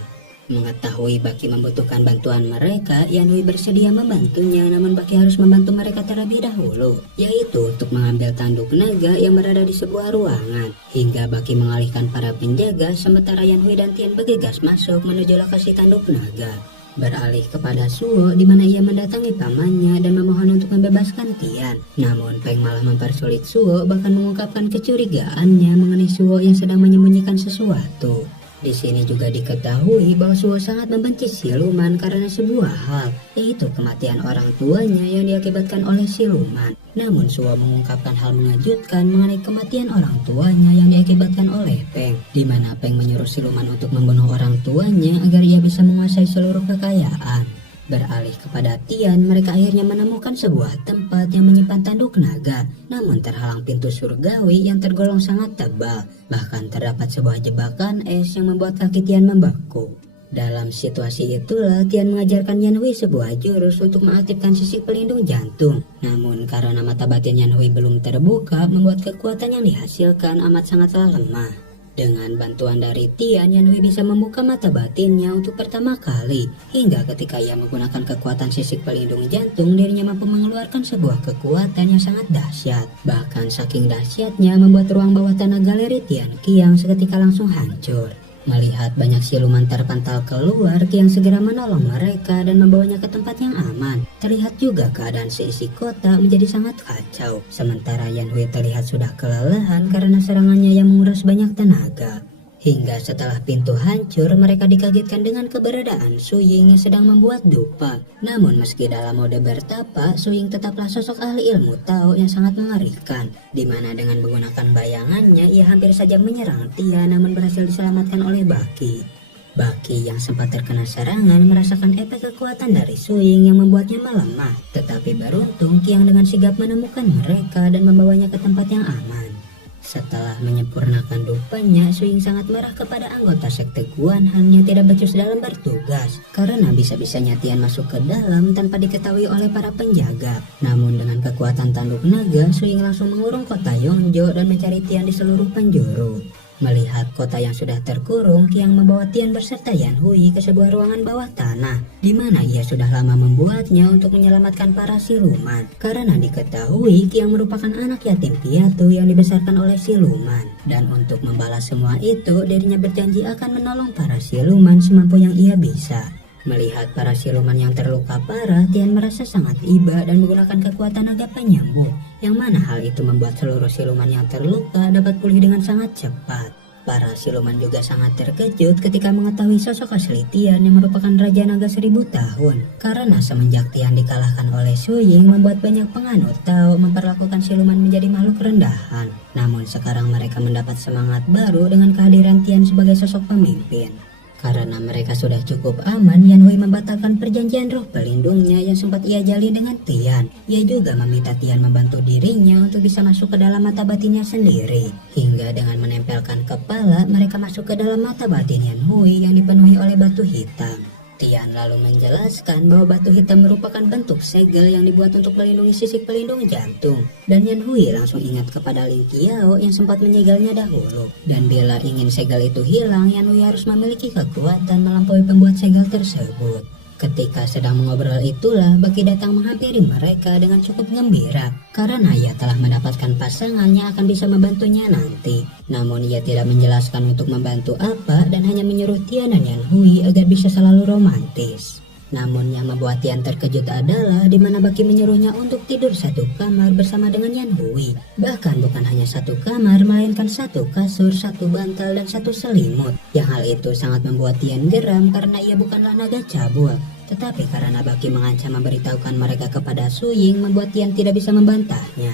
Mengetahui Baki membutuhkan bantuan mereka, Yan Hui bersedia membantunya, namun Baki harus membantu mereka terlebih dahulu, yaitu untuk mengambil tanduk naga yang berada di sebuah ruangan. Hingga Baki mengalihkan para penjaga, sementara Yan Hui dan Tian bergegas masuk menuju lokasi tanduk naga. Beralih kepada Suo, di mana ia mendatangi pamannya dan memohon untuk membebaskan Tian. Namun Peng malah mempersulit Suo, bahkan mengungkapkan kecurigaannya mengenai Suo yang sedang menyembunyikan sesuatu. Di sini juga diketahui bahwa Suo sangat membenci siluman karena sebuah hal, yaitu kematian orang tuanya yang diakibatkan oleh siluman. Namun Suo mengungkapkan hal mengejutkan mengenai kematian orang tuanya yang diakibatkan oleh Peng, di mana Peng menyuruh siluman untuk membunuh orang tuanya agar ia bisa menguasai seluruh kekayaan. Beralih kepada Tian, mereka akhirnya menemukan sebuah tempat yang menyimpan tanduk naga, namun terhalang pintu surgawi yang tergolong sangat tebal. Bahkan terdapat sebuah jebakan es yang membuat kaki Tian membeku. Dalam situasi itulah Tian mengajarkan Yan Hui sebuah jurus untuk mengaktifkan sisi pelindung jantung. Namun karena mata batin Yan Hui belum terbuka, membuat kekuatan yang dihasilkan amat sangatlah lemah. Dengan bantuan dari Tian, Yan Hui bisa membuka mata batinnya untuk pertama kali. Hingga ketika ia menggunakan kekuatan sisik pelindung jantung, dirinya mampu mengeluarkan sebuah kekuatan yang sangat dahsyat. Bahkan saking dahsyatnya membuat ruang bawah tanah galeri Tian Qiang seketika langsung hancur. Melihat banyak siluman terpantal keluar, Qiang segera menolong mereka dan membawanya ke tempat yang aman. Terlihat juga keadaan seisi kota menjadi sangat kacau. Sementara Yan Hui terlihat sudah kelelahan karena serangannya yang menguras banyak tenaga. Hingga setelah pintu hancur, mereka dikagetkan dengan keberadaan Su Ying yang sedang membuat dupa. Namun meski dalam mode bertapa, Su Ying tetaplah sosok ahli ilmu Tao yang sangat mengerikan, di mana dengan menggunakan bayangannya, ia hampir saja menyerang Tian namun berhasil diselamatkan oleh Baki. Baki yang sempat terkena serangan merasakan efek kekuatan dari Su Ying yang membuatnya melemah. Tetapi beruntung Qiang dengan sigap menemukan mereka dan membawanya ke tempat yang aman. Setelah menyempurnakan rupanya, Suying sangat marah kepada anggota sekte Guan Han yang tidak becus dalam bertugas karena bisa-bisanya Tian masuk ke dalam tanpa diketahui oleh para penjaga. Namun dengan kekuatan tanduk naga, Suying langsung mengurung kota Yongjo dan mencari Tian di seluruh penjuru. Melihat kota yang sudah terkurung, Qiang membawa Tian beserta Yan Hui ke sebuah ruangan bawah tanah, di mana ia sudah lama membuatnya untuk menyelamatkan para siluman. Karena diketahui Qiang merupakan anak yatim piatu yang dibesarkan oleh siluman. Dan untuk membalas semua itu, dirinya berjanji akan menolong para siluman semampu yang ia bisa. Melihat para siluman yang terluka parah, Tian merasa sangat iba dan menggunakan kekuatan naga penyembuh, yang mana hal itu membuat seluruh siluman yang terluka dapat pulih dengan sangat cepat. Para siluman juga sangat terkejut ketika mengetahui sosok asli Tian yang merupakan Raja Naga 1000 tahun. Karena semenjak Tian dikalahkan oleh Suying, membuat banyak penganut Tao memperlakukan siluman menjadi makhluk rendahan. Namun sekarang mereka mendapat semangat baru dengan kehadiran Tian sebagai sosok pemimpin. Karena mereka sudah cukup aman, Yan Hui membatalkan perjanjian roh pelindungnya yang sempat ia jalin dengan Tian. Ia juga meminta Tian membantu dirinya untuk bisa masuk ke dalam mata batinnya sendiri. Hingga dengan menempelkan kepala, mereka masuk ke dalam mata batin Yan Hui yang dipenuhi oleh batu hitam. Tian lalu menjelaskan bahwa batu hitam merupakan bentuk segel yang dibuat untuk melindungi sisik pelindung jantung. Dan Yan Hui langsung ingat kepada Lin Qiao yang sempat menyegelnya dahulu. Dan bila ingin segel itu hilang, Yan Hui harus memiliki kekuatan melampaui pembuat segel tersebut. Ketika sedang mengobrol itulah, Baki datang menghampiri mereka dengan cukup gembira karena ia telah mendapatkan pasangan yang akan bisa membantunya nanti. Namun ia tidak menjelaskan untuk membantu apa dan hanya menyuruh Tian dan Yan Hui agar bisa selalu romantis. Namun yang membuat Tian terkejut adalah di mana Baki menyuruhnya untuk tidur satu kamar bersama dengan Yan Hui. Bahkan bukan hanya satu kamar, melainkan satu kasur, satu bantal, dan satu selimut. Yang hal itu sangat membuat Tian geram karena ia bukanlah naga cabul. Tetapi karena Baki mengancam memberitahukan mereka kepada Suying, membuat Tian tidak bisa membantahnya.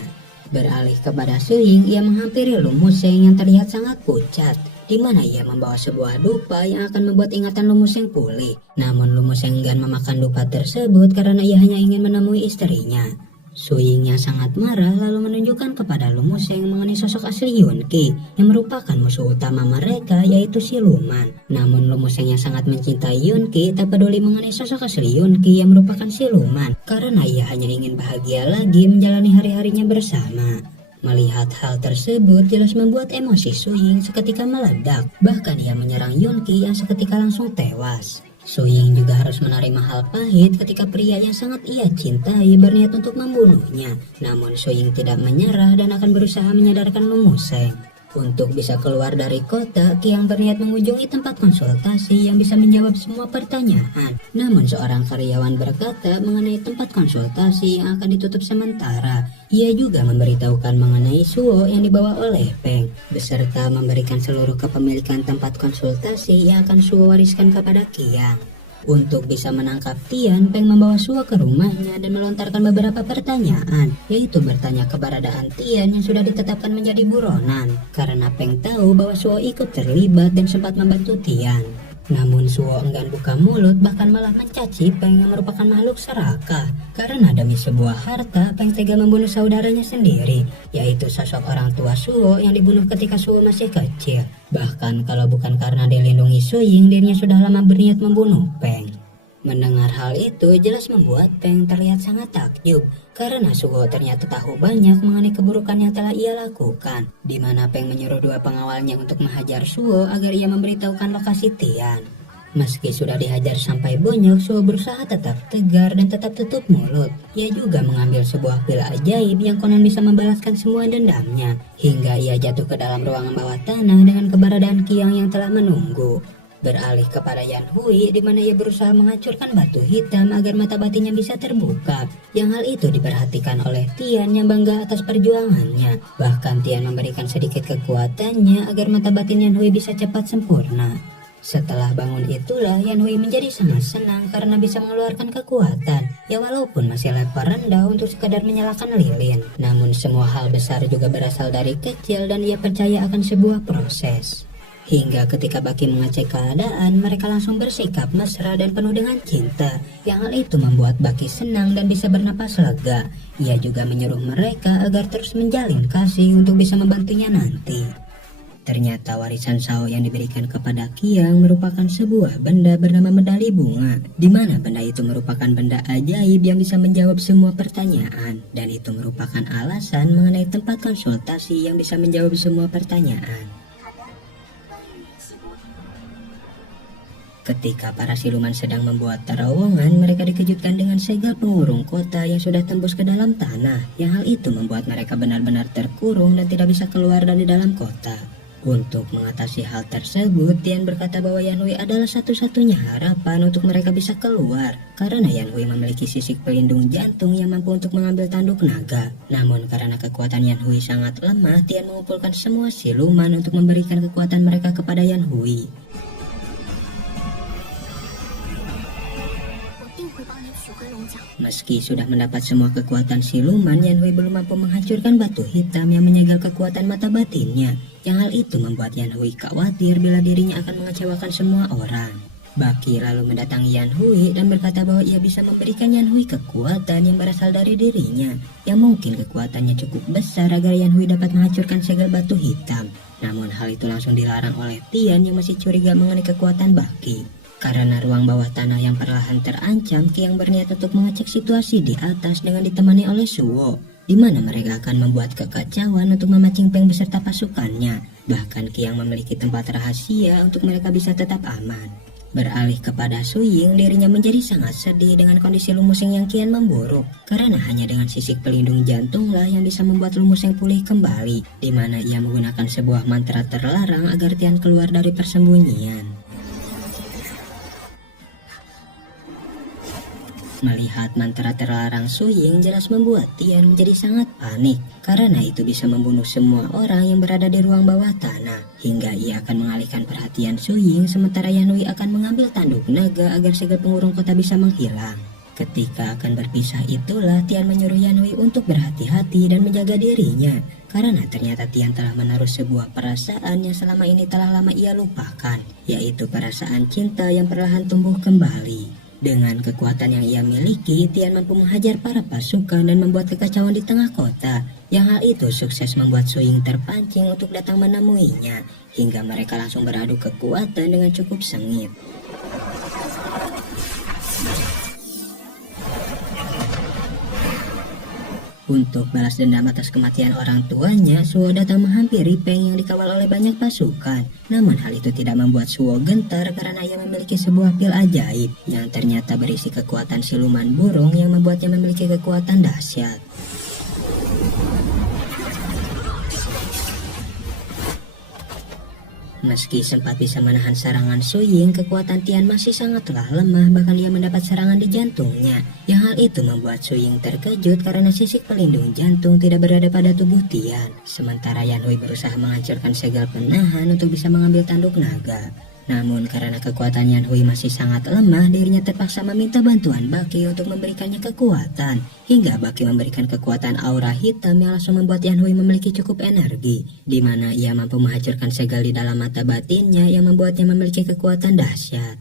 Beralih kepada Suying, ia menghampiri Lu Museng yang terlihat sangat pucat, di mana ia membawa sebuah dupa yang akan membuat ingatan Lu Museng pulih. Namun Lu Museng enggan memakan dupa tersebut karena ia hanya ingin menemui istrinya. Suying yang sangat marah lalu menunjukkan kepada Lu Museng mengenai sosok asli Yun Qi yang merupakan musuh utama mereka, yaitu siluman. Namun Lu Museng yang sangat mencintai Yun Qi tak peduli mengenai sosok asli Yun Qi yang merupakan siluman karena ia hanya ingin bahagia lagi menjalani hari-harinya bersama. Melihat hal tersebut jelas membuat emosi Suying seketika meledak. Bahkan ia menyerang Yun Qi yang seketika langsung tewas. Suying juga harus menerima hal pahit ketika pria yang sangat ia cintai berniat untuk membunuhnya. Namun Suying tidak menyerah dan akan berusaha menyadarkan Lu Museng. Untuk bisa keluar dari kota, Qiang berniat mengunjungi tempat konsultasi yang bisa menjawab semua pertanyaan. Namun seorang karyawan berkata mengenai tempat konsultasi yang akan ditutup sementara. Ia juga memberitahukan mengenai Suo yang dibawa oleh Peng, beserta memberikan seluruh kepemilikan tempat konsultasi yang akan Suo wariskan kepada Qiang. Untuk bisa menangkap Tian, Peng membawa Suo ke rumahnya dan melontarkan beberapa pertanyaan, yaitu bertanya keberadaan Tian yang sudah ditetapkan menjadi buronan, karena Peng tahu bahwa Suo ikut terlibat dan sempat membantu Tian. Namun Suo enggan buka mulut, bahkan malah mencaci Peng yang merupakan makhluk serakah. Karena demi sebuah harta, Peng tega membunuh saudaranya sendiri, yaitu sosok orang tua Suo yang dibunuh ketika Suo masih kecil. Bahkan kalau bukan karena dilindungi Suying, dirinya sudah lama berniat membunuh Peng. Mendengar hal itu jelas membuat Peng terlihat sangat takjub, karena Suo ternyata tahu banyak mengenai keburukan yang telah ia lakukan, di mana Peng menyuruh dua pengawalnya untuk menghajar Suo agar ia memberitahukan lokasi Tian. Meski sudah dihajar sampai bonyok, Suo berusaha tetap tegar dan tetap tutup mulut. Ia juga mengambil sebuah pil ajaib yang konon bisa membalaskan semua dendamnya, hingga ia jatuh ke dalam ruangan bawah tanah dengan keberadaan Qiang yang telah menunggu. Beralih kepada Yan Hui, di mana ia berusaha menghancurkan batu hitam agar mata batinnya bisa terbuka. Yang hal itu diperhatikan oleh Tian yang bangga atas perjuangannya. Bahkan Tian memberikan sedikit kekuatannya agar mata batin Yan Hui bisa cepat sempurna. Setelah bangun itulah Yan Hui menjadi sangat senang karena bisa mengeluarkan kekuatan. Ya walaupun masih level rendah untuk sekadar menyalakan lilin. Namun semua hal besar juga berasal dari kecil dan ia percaya akan sebuah proses. Hingga ketika Baki mengecek keadaan, mereka langsung bersikap mesra dan penuh dengan cinta. Yang hal itu membuat Baki senang dan bisa bernapas lega. Ia juga menyuruh mereka agar terus menjalin kasih untuk bisa membantunya nanti. Ternyata warisan Shao yang diberikan kepada Qiang merupakan sebuah benda bernama medali bunga, di mana benda itu merupakan benda ajaib yang bisa menjawab semua pertanyaan, dan itu merupakan alasan mengenai tempat konsultasi yang bisa menjawab semua pertanyaan. Ketika para siluman sedang membuat terowongan, mereka dikejutkan dengan segel pengurung kota yang sudah tembus ke dalam tanah, yang hal itu membuat mereka benar-benar terkurung dan tidak bisa keluar dari dalam kota. Untuk mengatasi hal tersebut, Tian berkata bahwa Yanhui adalah satu-satunya harapan untuk mereka bisa keluar, karena Yanhui memiliki sisik pelindung jantung yang mampu untuk mengambil tanduk naga. Namun karena kekuatan Yanhui sangat lemah, Tian mengumpulkan semua siluman untuk memberikan kekuatan mereka kepada Yanhui. Meski sudah mendapat semua kekuatan siluman, Yanhui belum mampu menghancurkan batu hitam yang menyegel kekuatan mata batinnya. Yang hal itu membuat Yanhui khawatir bila dirinya akan mengecewakan semua orang. Baki lalu mendatangi Yanhui dan berkata bahwa ia bisa memberikan Yanhui kekuatan yang berasal dari dirinya, yang mungkin kekuatannya cukup besar agar Yanhui dapat menghancurkan segel batu hitam. Namun hal itu langsung dilarang oleh Tian yang masih curiga mengenai kekuatan Baki. Karena ruang bawah tanah yang perlahan terancam, Qiang berniat untuk mengecek situasi di atas dengan ditemani oleh Suwo, di mana mereka akan membuat kekacauan untuk memancing Peng beserta pasukannya. Bahkan Qiang memiliki tempat rahasia untuk mereka bisa tetap aman. Beralih kepada Su Ying, dirinya menjadi sangat sedih dengan kondisi Lumuseng yang kian memburuk, karena hanya dengan sisik pelindung jantunglah yang bisa membuat Lumuseng pulih kembali, di mana ia menggunakan sebuah mantra terlarang agar Tian keluar dari persembunyian. Melihat mantra terlarang Su Ying jelas membuat Tian menjadi sangat panik, karena itu bisa membunuh semua orang yang berada di ruang bawah tanah, hingga ia akan mengalihkan perhatian Su Ying sementara Yanhui akan mengambil tanduk naga agar segel pengurung kota bisa menghilang. Ketika akan berpisah itulah Tian menyuruh Yanhui untuk berhati-hati dan menjaga dirinya, karena ternyata Tian telah menaruh sebuah perasaan yang selama ini telah lama ia lupakan, yaitu perasaan cinta yang perlahan tumbuh kembali. Dengan kekuatan yang ia miliki, Tian mampu menghajar para pasukan dan membuat kekacauan di tengah kota. Yang hal itu sukses membuat Su Ying terpancing untuk datang menemuinya, hingga mereka langsung beradu kekuatan dengan cukup sengit. Untuk balas dendam atas kematian orang tuanya, Suwo datang menghampiri Peng yang dikawal oleh banyak pasukan. Namun hal itu tidak membuat Suwo gentar karena ia memiliki sebuah pil ajaib yang ternyata berisi kekuatan siluman burung yang membuatnya memiliki kekuatan dahsyat. Meski sempat bisa menahan serangan Su Ying, kekuatan Tian masih sangatlah lemah, bahkan ia mendapat serangan di jantungnya. Yang hal itu membuat Su Ying terkejut karena sisik pelindung jantung tidak berada pada tubuh Tian. Sementara Yanhui berusaha menghancurkan segel penahan untuk bisa mengambil tanduk naga. Namun karena kekuatan Yanhui masih sangat lemah, dirinya terpaksa meminta bantuan Baki untuk memberikannya kekuatan. Hingga Baki memberikan kekuatan aura hitam yang langsung membuat Yanhui memiliki cukup energi, di mana ia mampu menghancurkan segel di dalam mata batinnya yang membuatnya memiliki kekuatan dahsyat.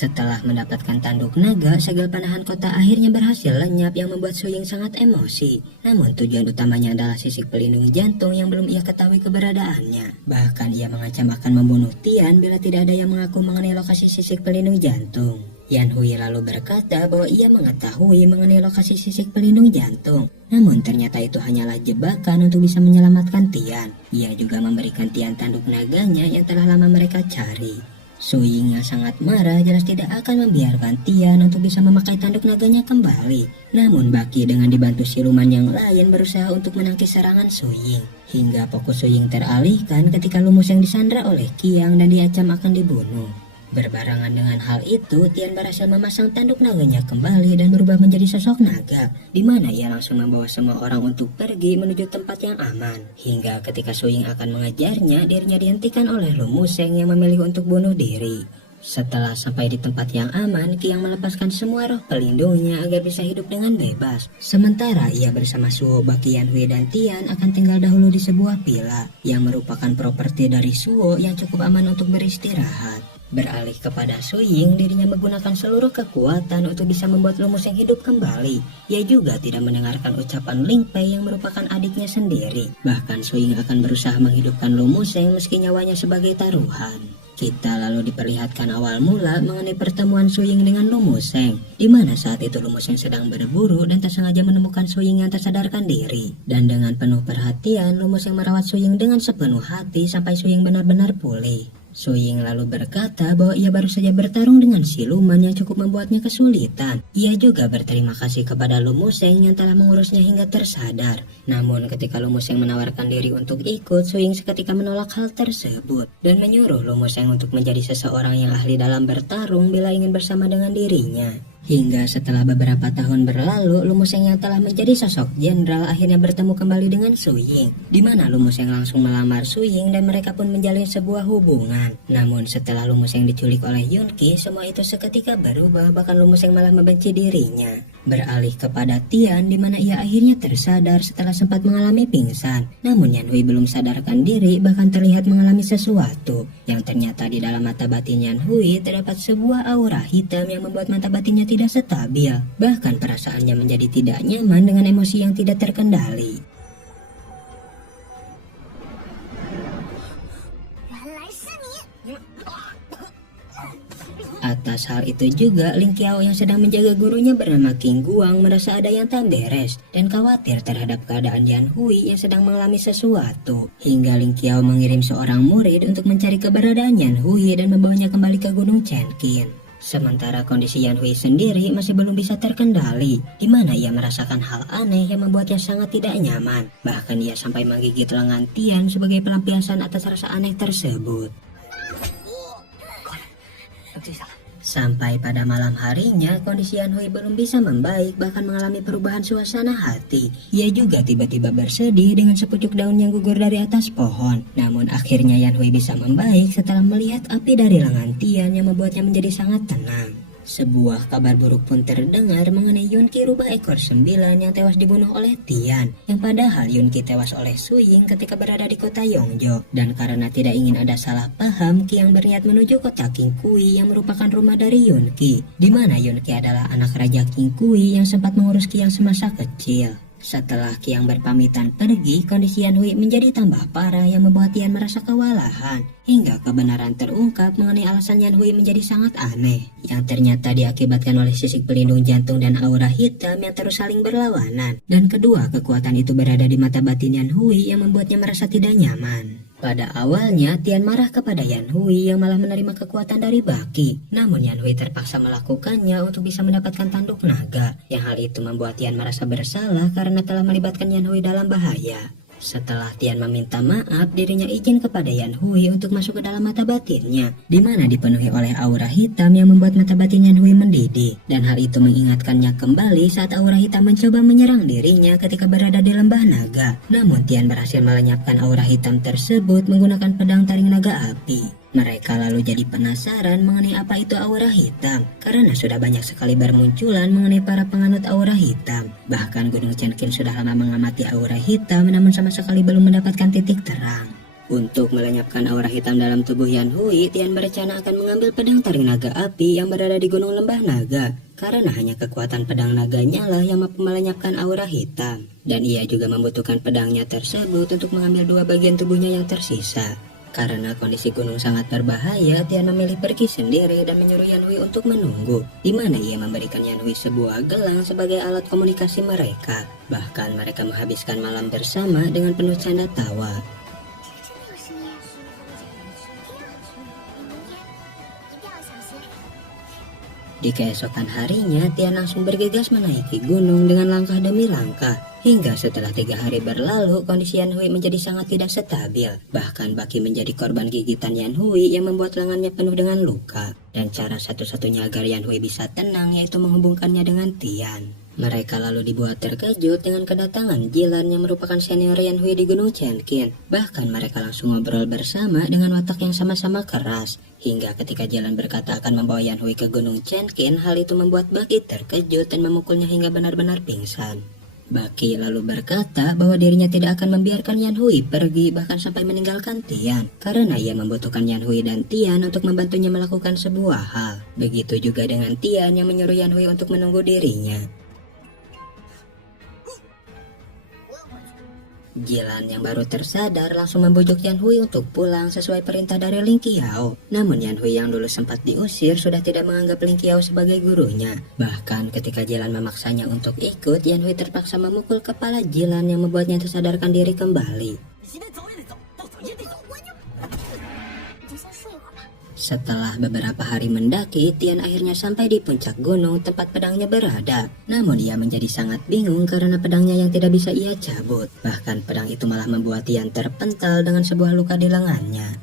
Setelah mendapatkan tanduk naga, segel panahan kota akhirnya berhasil lenyap yang membuat Su Ying sangat emosi. Namun tujuan utamanya adalah sisik pelindung jantung yang belum ia ketahui keberadaannya. Bahkan ia mengancam akan membunuh Tian bila tidak ada yang mengaku mengenai lokasi sisik pelindung jantung. Yanhui lalu berkata bahwa ia mengetahui mengenai lokasi sisik pelindung jantung. Namun ternyata itu hanyalah jebakan untuk bisa menyelamatkan Tian. Ia juga memberikan Tian tanduk naganya yang telah lama mereka cari. Su Ying yang sangat marah jelas tidak akan membiarkan Tian untuk bisa memakai tanduk naganya kembali. Namun Baki dengan dibantu siluman yang lain berusaha untuk menangkis serangan Su Ying. Hingga fokus Su Ying teralihkan ketika Lumuseng disandra oleh Qiang dan diancam akan dibunuh. Berbarengan dengan hal itu, Tian berhasil memasang tanduk naganya kembali dan berubah menjadi sosok naga, di mana ia langsung membawa semua orang untuk pergi menuju tempat yang aman. Hingga ketika Su Ying akan mengejarnya, dirinya dihentikan oleh Lumuseng yang memilih untuk bunuh diri. Setelah sampai di tempat yang aman, Qiang melepaskan semua roh pelindungnya agar bisa hidup dengan bebas. Sementara ia bersama Suo, Baki, Yanhui, dan Tian akan tinggal dahulu di sebuah villa yang merupakan properti dari Suo yang cukup aman untuk beristirahat. Beralih kepada Su Ying, dirinya menggunakan seluruh kekuatan untuk bisa membuat Lu Museng hidup kembali. Ia juga tidak mendengarkan ucapan Ling Pei yang merupakan adiknya sendiri. Bahkan Su Ying akan berusaha menghidupkan Lu Museng meski nyawanya sebagai taruhan. Kita lalu diperlihatkan awal mula mengenai pertemuan Su Ying dengan Lu Museng, di mana saat itu Lu Museng sedang berburu dan tak sengaja menemukan Su Ying yang tak sadarkan diri. Dan dengan penuh perhatian, Lu Museng merawat Su Ying dengan sepenuh hati sampai Su Ying benar-benar pulih. Su Ying lalu berkata bahwa ia baru saja bertarung dengan siluman yang cukup membuatnya kesulitan. Ia juga berterima kasih kepada Lu Museng yang telah mengurusnya hingga tersadar. Namun ketika Lu Museng menawarkan diri untuk ikut, Su Ying seketika menolak hal tersebut dan menyuruh Lu Museng untuk menjadi seseorang yang ahli dalam bertarung bila ingin bersama dengan dirinya. Hingga setelah beberapa tahun berlalu, Lu Museng yang telah menjadi sosok jenderal akhirnya bertemu kembali dengan Su Ying, di mana Lu Museng langsung melamar Su Ying dan mereka pun menjalin sebuah hubungan. Namun setelah Lu Museng diculik oleh Yun Qi, semua itu seketika berubah, bahkan Lu Museng malah membenci dirinya. Beralih kepada Tian, di mana ia akhirnya tersadar setelah sempat mengalami pingsan. Namun Yanhui belum sadarkan diri, bahkan terlihat mengalami sesuatu yang ternyata di dalam mata batin Yanhui terdapat sebuah aura hitam yang membuat mata batinnya tidak stabil. Bahkan perasaannya menjadi tidak nyaman dengan emosi yang tidak terkendali. Atas hal itu juga, Ling Qiao yang sedang menjaga gurunya bernama Qing Guang merasa ada yang tak beres dan khawatir terhadap keadaan Yanhui yang sedang mengalami sesuatu. Hingga Ling Qiao mengirim seorang murid untuk mencari keberadaan Yanhui dan membawanya kembali ke Gunung Chenqin. Sementara kondisi Yanhui sendiri masih belum bisa terkendali, di mana ia merasakan hal aneh yang membuatnya sangat tidak nyaman. Bahkan ia sampai menggigit lengan Tian sebagai pelampiasan atas rasa aneh tersebut. Sampai pada malam harinya, kondisi Yanhui belum bisa membaik, bahkan mengalami perubahan suasana hati. Ia juga tiba-tiba bersedih dengan sepucuk daun yang gugur dari atas pohon. Namun akhirnya Yanhui bisa membaik setelah melihat api dari lengan Tian yang membuatnya menjadi sangat tenang. Sebuah kabar buruk pun terdengar mengenai Yun Qi rubah ekor 9 yang tewas dibunuh oleh Tian. Yang padahal Yun Qi tewas oleh Su Ying ketika berada di kota Yongzhou. Dan karena tidak ingin ada salah paham, Qiang berniat menuju kota Qing Kui yang merupakan rumah dari Yun Qi. Di mana Yun Qi adalah anak Raja Qing Kui yang sempat mengurus Qiang semasa kecil. Setelah Qiang berpamitan pergi, kondisi Yanhui menjadi tambah parah yang membuat Tian merasa kewalahan. Hingga kebenaran terungkap mengenai alasan Yanhui menjadi sangat aneh, yang ternyata diakibatkan oleh sisik pelindung jantung dan aura hitam yang terus saling berlawanan. Dan kedua kekuatan itu berada di mata batin Yanhui yang membuatnya merasa tidak nyaman. Pada awalnya, Tian marah kepada Yanhui yang malah menerima kekuatan dari Baki. Namun Yanhui terpaksa melakukannya untuk bisa mendapatkan tanduk naga. Yang hal itu membuat Tian merasa bersalah karena telah melibatkan Yanhui dalam bahaya. Setelah Tian meminta maaf, dirinya izin kepada Yanhui untuk masuk ke dalam mata batinnya, di mana dipenuhi oleh aura hitam yang membuat mata batin Yanhui mendidih. Dan hal itu mengingatkannya kembali saat aura hitam mencoba menyerang dirinya ketika berada di lembah naga. Namun Tian berhasil melenyapkan aura hitam tersebut menggunakan pedang taring naga api. Mereka lalu jadi penasaran mengenai apa itu aura hitam, karena sudah banyak sekali bermunculan mengenai para penganut aura hitam. Bahkan Gunung Chenqin sudah lama mengamati aura hitam, namun sama sekali belum mendapatkan titik terang. Untuk melenyapkan aura hitam dalam tubuh Yanhui, Tian berencana akan mengambil pedang taring naga api yang berada di Gunung Lembah Naga, karena hanya kekuatan pedang naganya lah yang mampu melenyapkan aura hitam. Dan ia juga membutuhkan pedangnya tersebut untuk mengambil dua bagian tubuhnya yang tersisa. Karena kondisi gunung sangat berbahaya, Tian memilih pergi sendiri dan menyuruh Yanhui untuk menunggu, di mana ia memberikan Yanhui sebuah gelang sebagai alat komunikasi mereka. Bahkan mereka menghabiskan malam bersama dengan penuh canda tawa. Di keesokan harinya, Tian langsung bergegas menaiki gunung dengan langkah demi langkah. Hingga setelah 3 hari berlalu, kondisi Yanhui menjadi sangat tidak stabil. Bahkan Baki menjadi korban gigitan Yanhui yang membuat lengannya penuh dengan luka. Dan cara satu-satunya agar Yanhui bisa tenang yaitu menghubungkannya dengan Tian. Mereka lalu dibuat terkejut dengan kedatangan Jilan yang merupakan senior Yan Hui di Gunung Chenqin. Bahkan mereka langsung ngobrol bersama dengan watak yang sama-sama keras. Hingga ketika Jilan berkata akan membawa Yan Hui ke Gunung Chenqin, hal itu membuat Baki terkejut dan memukulnya hingga benar-benar pingsan. Baki lalu berkata bahwa dirinya tidak akan membiarkan Yan Hui pergi bahkan sampai meninggalkan Tian. Karena ia membutuhkan Yan Hui dan Tian untuk membantunya melakukan sebuah hal. Begitu juga dengan Tian yang menyuruh Yan Hui untuk menunggu dirinya. Jilan yang baru tersadar langsung membujuk Yan Hui untuk pulang sesuai perintah dari Ling Qiao. Namun Yan Hui yang dulu sempat diusir sudah tidak menganggap Ling Qiao sebagai gurunya. Bahkan ketika Jilan memaksanya untuk ikut, Yan Hui terpaksa memukul kepala Jilan yang membuatnya tersadarkan diri kembali. Setelah beberapa hari mendaki, Tian akhirnya sampai di puncak gunung tempat pedangnya berada. Namun ia menjadi sangat bingung karena pedangnya yang tidak bisa ia cabut. Bahkan pedang itu malah membuat Tian terpental dengan sebuah luka di lengannya.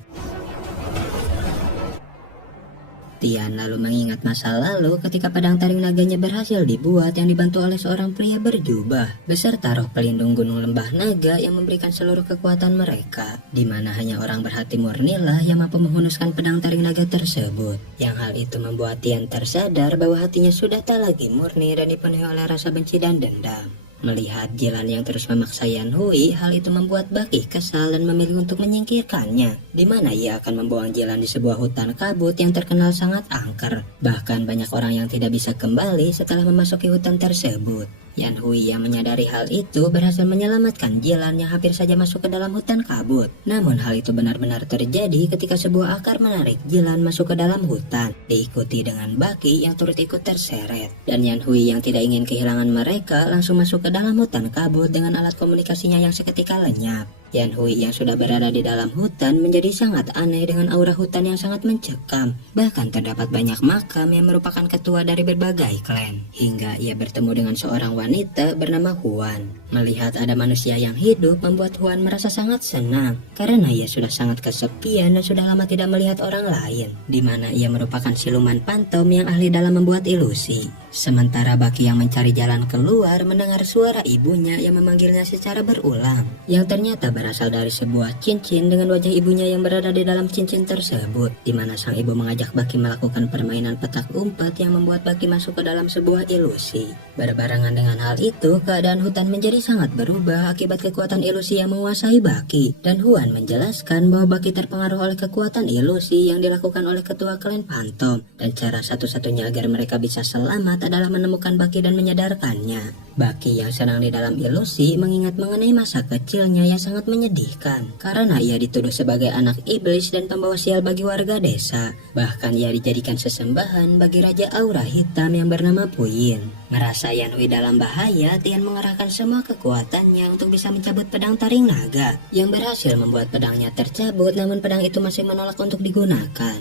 Tian lalu mengingat masa lalu ketika pedang taring naganya berhasil dibuat yang dibantu oleh seorang pria berjubah beserta roh pelindung gunung lembah naga yang memberikan seluruh kekuatan mereka, di mana hanya orang berhati murnilah yang mampu menghunuskan pedang taring naga tersebut. Yang hal itu membuat Tian tersadar bahwa hatinya sudah tak lagi murni dan dipenuhi oleh rasa benci dan dendam. Melihat Jilan yang terus memaksa Yan Hui, hal itu membuat Baki kesal dan memilih untuk menyingkirkannya, di mana ia akan membuang Jilan di sebuah hutan kabut yang terkenal sangat angker. Bahkan banyak orang yang tidak bisa kembali setelah memasuki hutan tersebut. Yan Hui yang menyadari hal itu berhasil menyelamatkan Jilan yang hampir saja masuk ke dalam hutan kabut. Namun hal itu benar-benar terjadi ketika sebuah akar menarik Jilan masuk ke dalam hutan, diikuti dengan Baki yang turut ikut terseret. Dan Yan Hui yang tidak ingin kehilangan mereka langsung masuk ke dalam hutan kabut dengan alat komunikasinya yang seketika lenyap. Yan Hui yang sudah berada di dalam hutan menjadi sangat aneh dengan aura hutan yang sangat mencekam. Bahkan terdapat banyak makam yang merupakan ketua dari berbagai klan. Hingga ia bertemu dengan seorang wanita bernama Huan. Melihat ada manusia yang hidup membuat Huan merasa sangat senang. Karena ia sudah sangat kesepian dan sudah lama tidak melihat orang lain. Di mana ia merupakan siluman pantom yang ahli dalam membuat ilusi. Sementara Baki yang mencari jalan keluar mendengar suara ibunya yang memanggilnya secara berulang. Yang ternyata berasal dari sebuah cincin dengan wajah ibunya yang berada di dalam cincin tersebut, di mana sang ibu mengajak Baki melakukan permainan petak umpet yang membuat Baki masuk ke dalam sebuah ilusi. Berbarengan dengan hal itu, keadaan hutan menjadi sangat berubah akibat kekuatan ilusi yang menguasai Baki. Dan Huan menjelaskan bahwa Baki terpengaruh oleh kekuatan ilusi yang dilakukan oleh ketua klan Pantom, dan cara satu-satunya agar mereka bisa selamat adalah menemukan Baki dan menyadarkannya. Baki yang sedang di dalam ilusi mengingat mengenai masa kecilnya yang sangat menyedihkan karena ia dituduh sebagai anak iblis dan pembawa sial bagi warga desa. Bahkan ia dijadikan sesembahan bagi Raja Aura Hitam yang bernama Puyin. Merasa Yan Hui dalam bahaya, Tian mengerahkan semua kekuatannya untuk bisa mencabut pedang taring naga yang berhasil membuat pedangnya tercabut, namun pedang itu masih menolak untuk digunakan.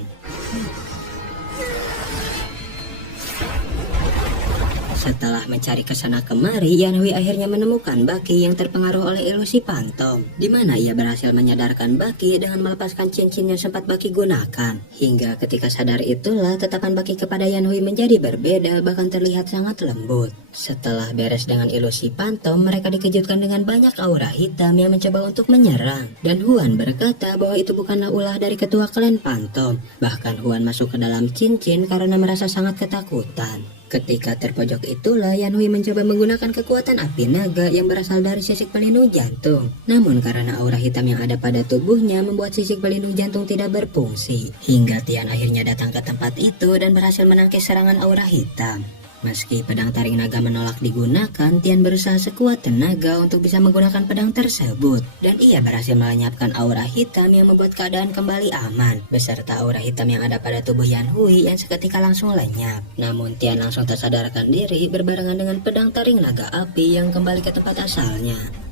Setelah mencari kesana kemari, Yan Hui akhirnya menemukan Baki yang terpengaruh oleh ilusi Pantom, di mana ia berhasil menyadarkan Baki dengan melepaskan cincin yang sempat Baki gunakan. Hingga ketika sadar itulah tatapan Baki kepada Yan Hui menjadi berbeda, bahkan terlihat sangat lembut. Setelah beres dengan ilusi Pantom, mereka dikejutkan dengan banyak aura hitam yang mencoba untuk menyerang. Dan Huan berkata bahwa itu bukanlah ulah dari ketua klan Pantom. Bahkan Huan masuk ke dalam cincin karena merasa sangat ketakutan. Ketika terpojok itulah Yan Hui mencoba menggunakan kekuatan api naga yang berasal dari sisik pelindung jantung. Namun karena aura hitam yang ada pada tubuhnya membuat sisik pelindung jantung tidak berfungsi. Hingga Tian akhirnya datang ke tempat itu dan berhasil menangkis serangan aura hitam. Meski pedang taring naga menolak digunakan, Tian berusaha sekuat tenaga untuk bisa menggunakan pedang tersebut. Dan ia berhasil melenyapkan aura hitam yang membuat keadaan kembali aman, beserta aura hitam yang ada pada tubuh Yan Hui yang seketika langsung lenyap. Namun Tian langsung tersadarkan diri berbarengan dengan pedang taring naga api yang kembali ke tempat asalnya.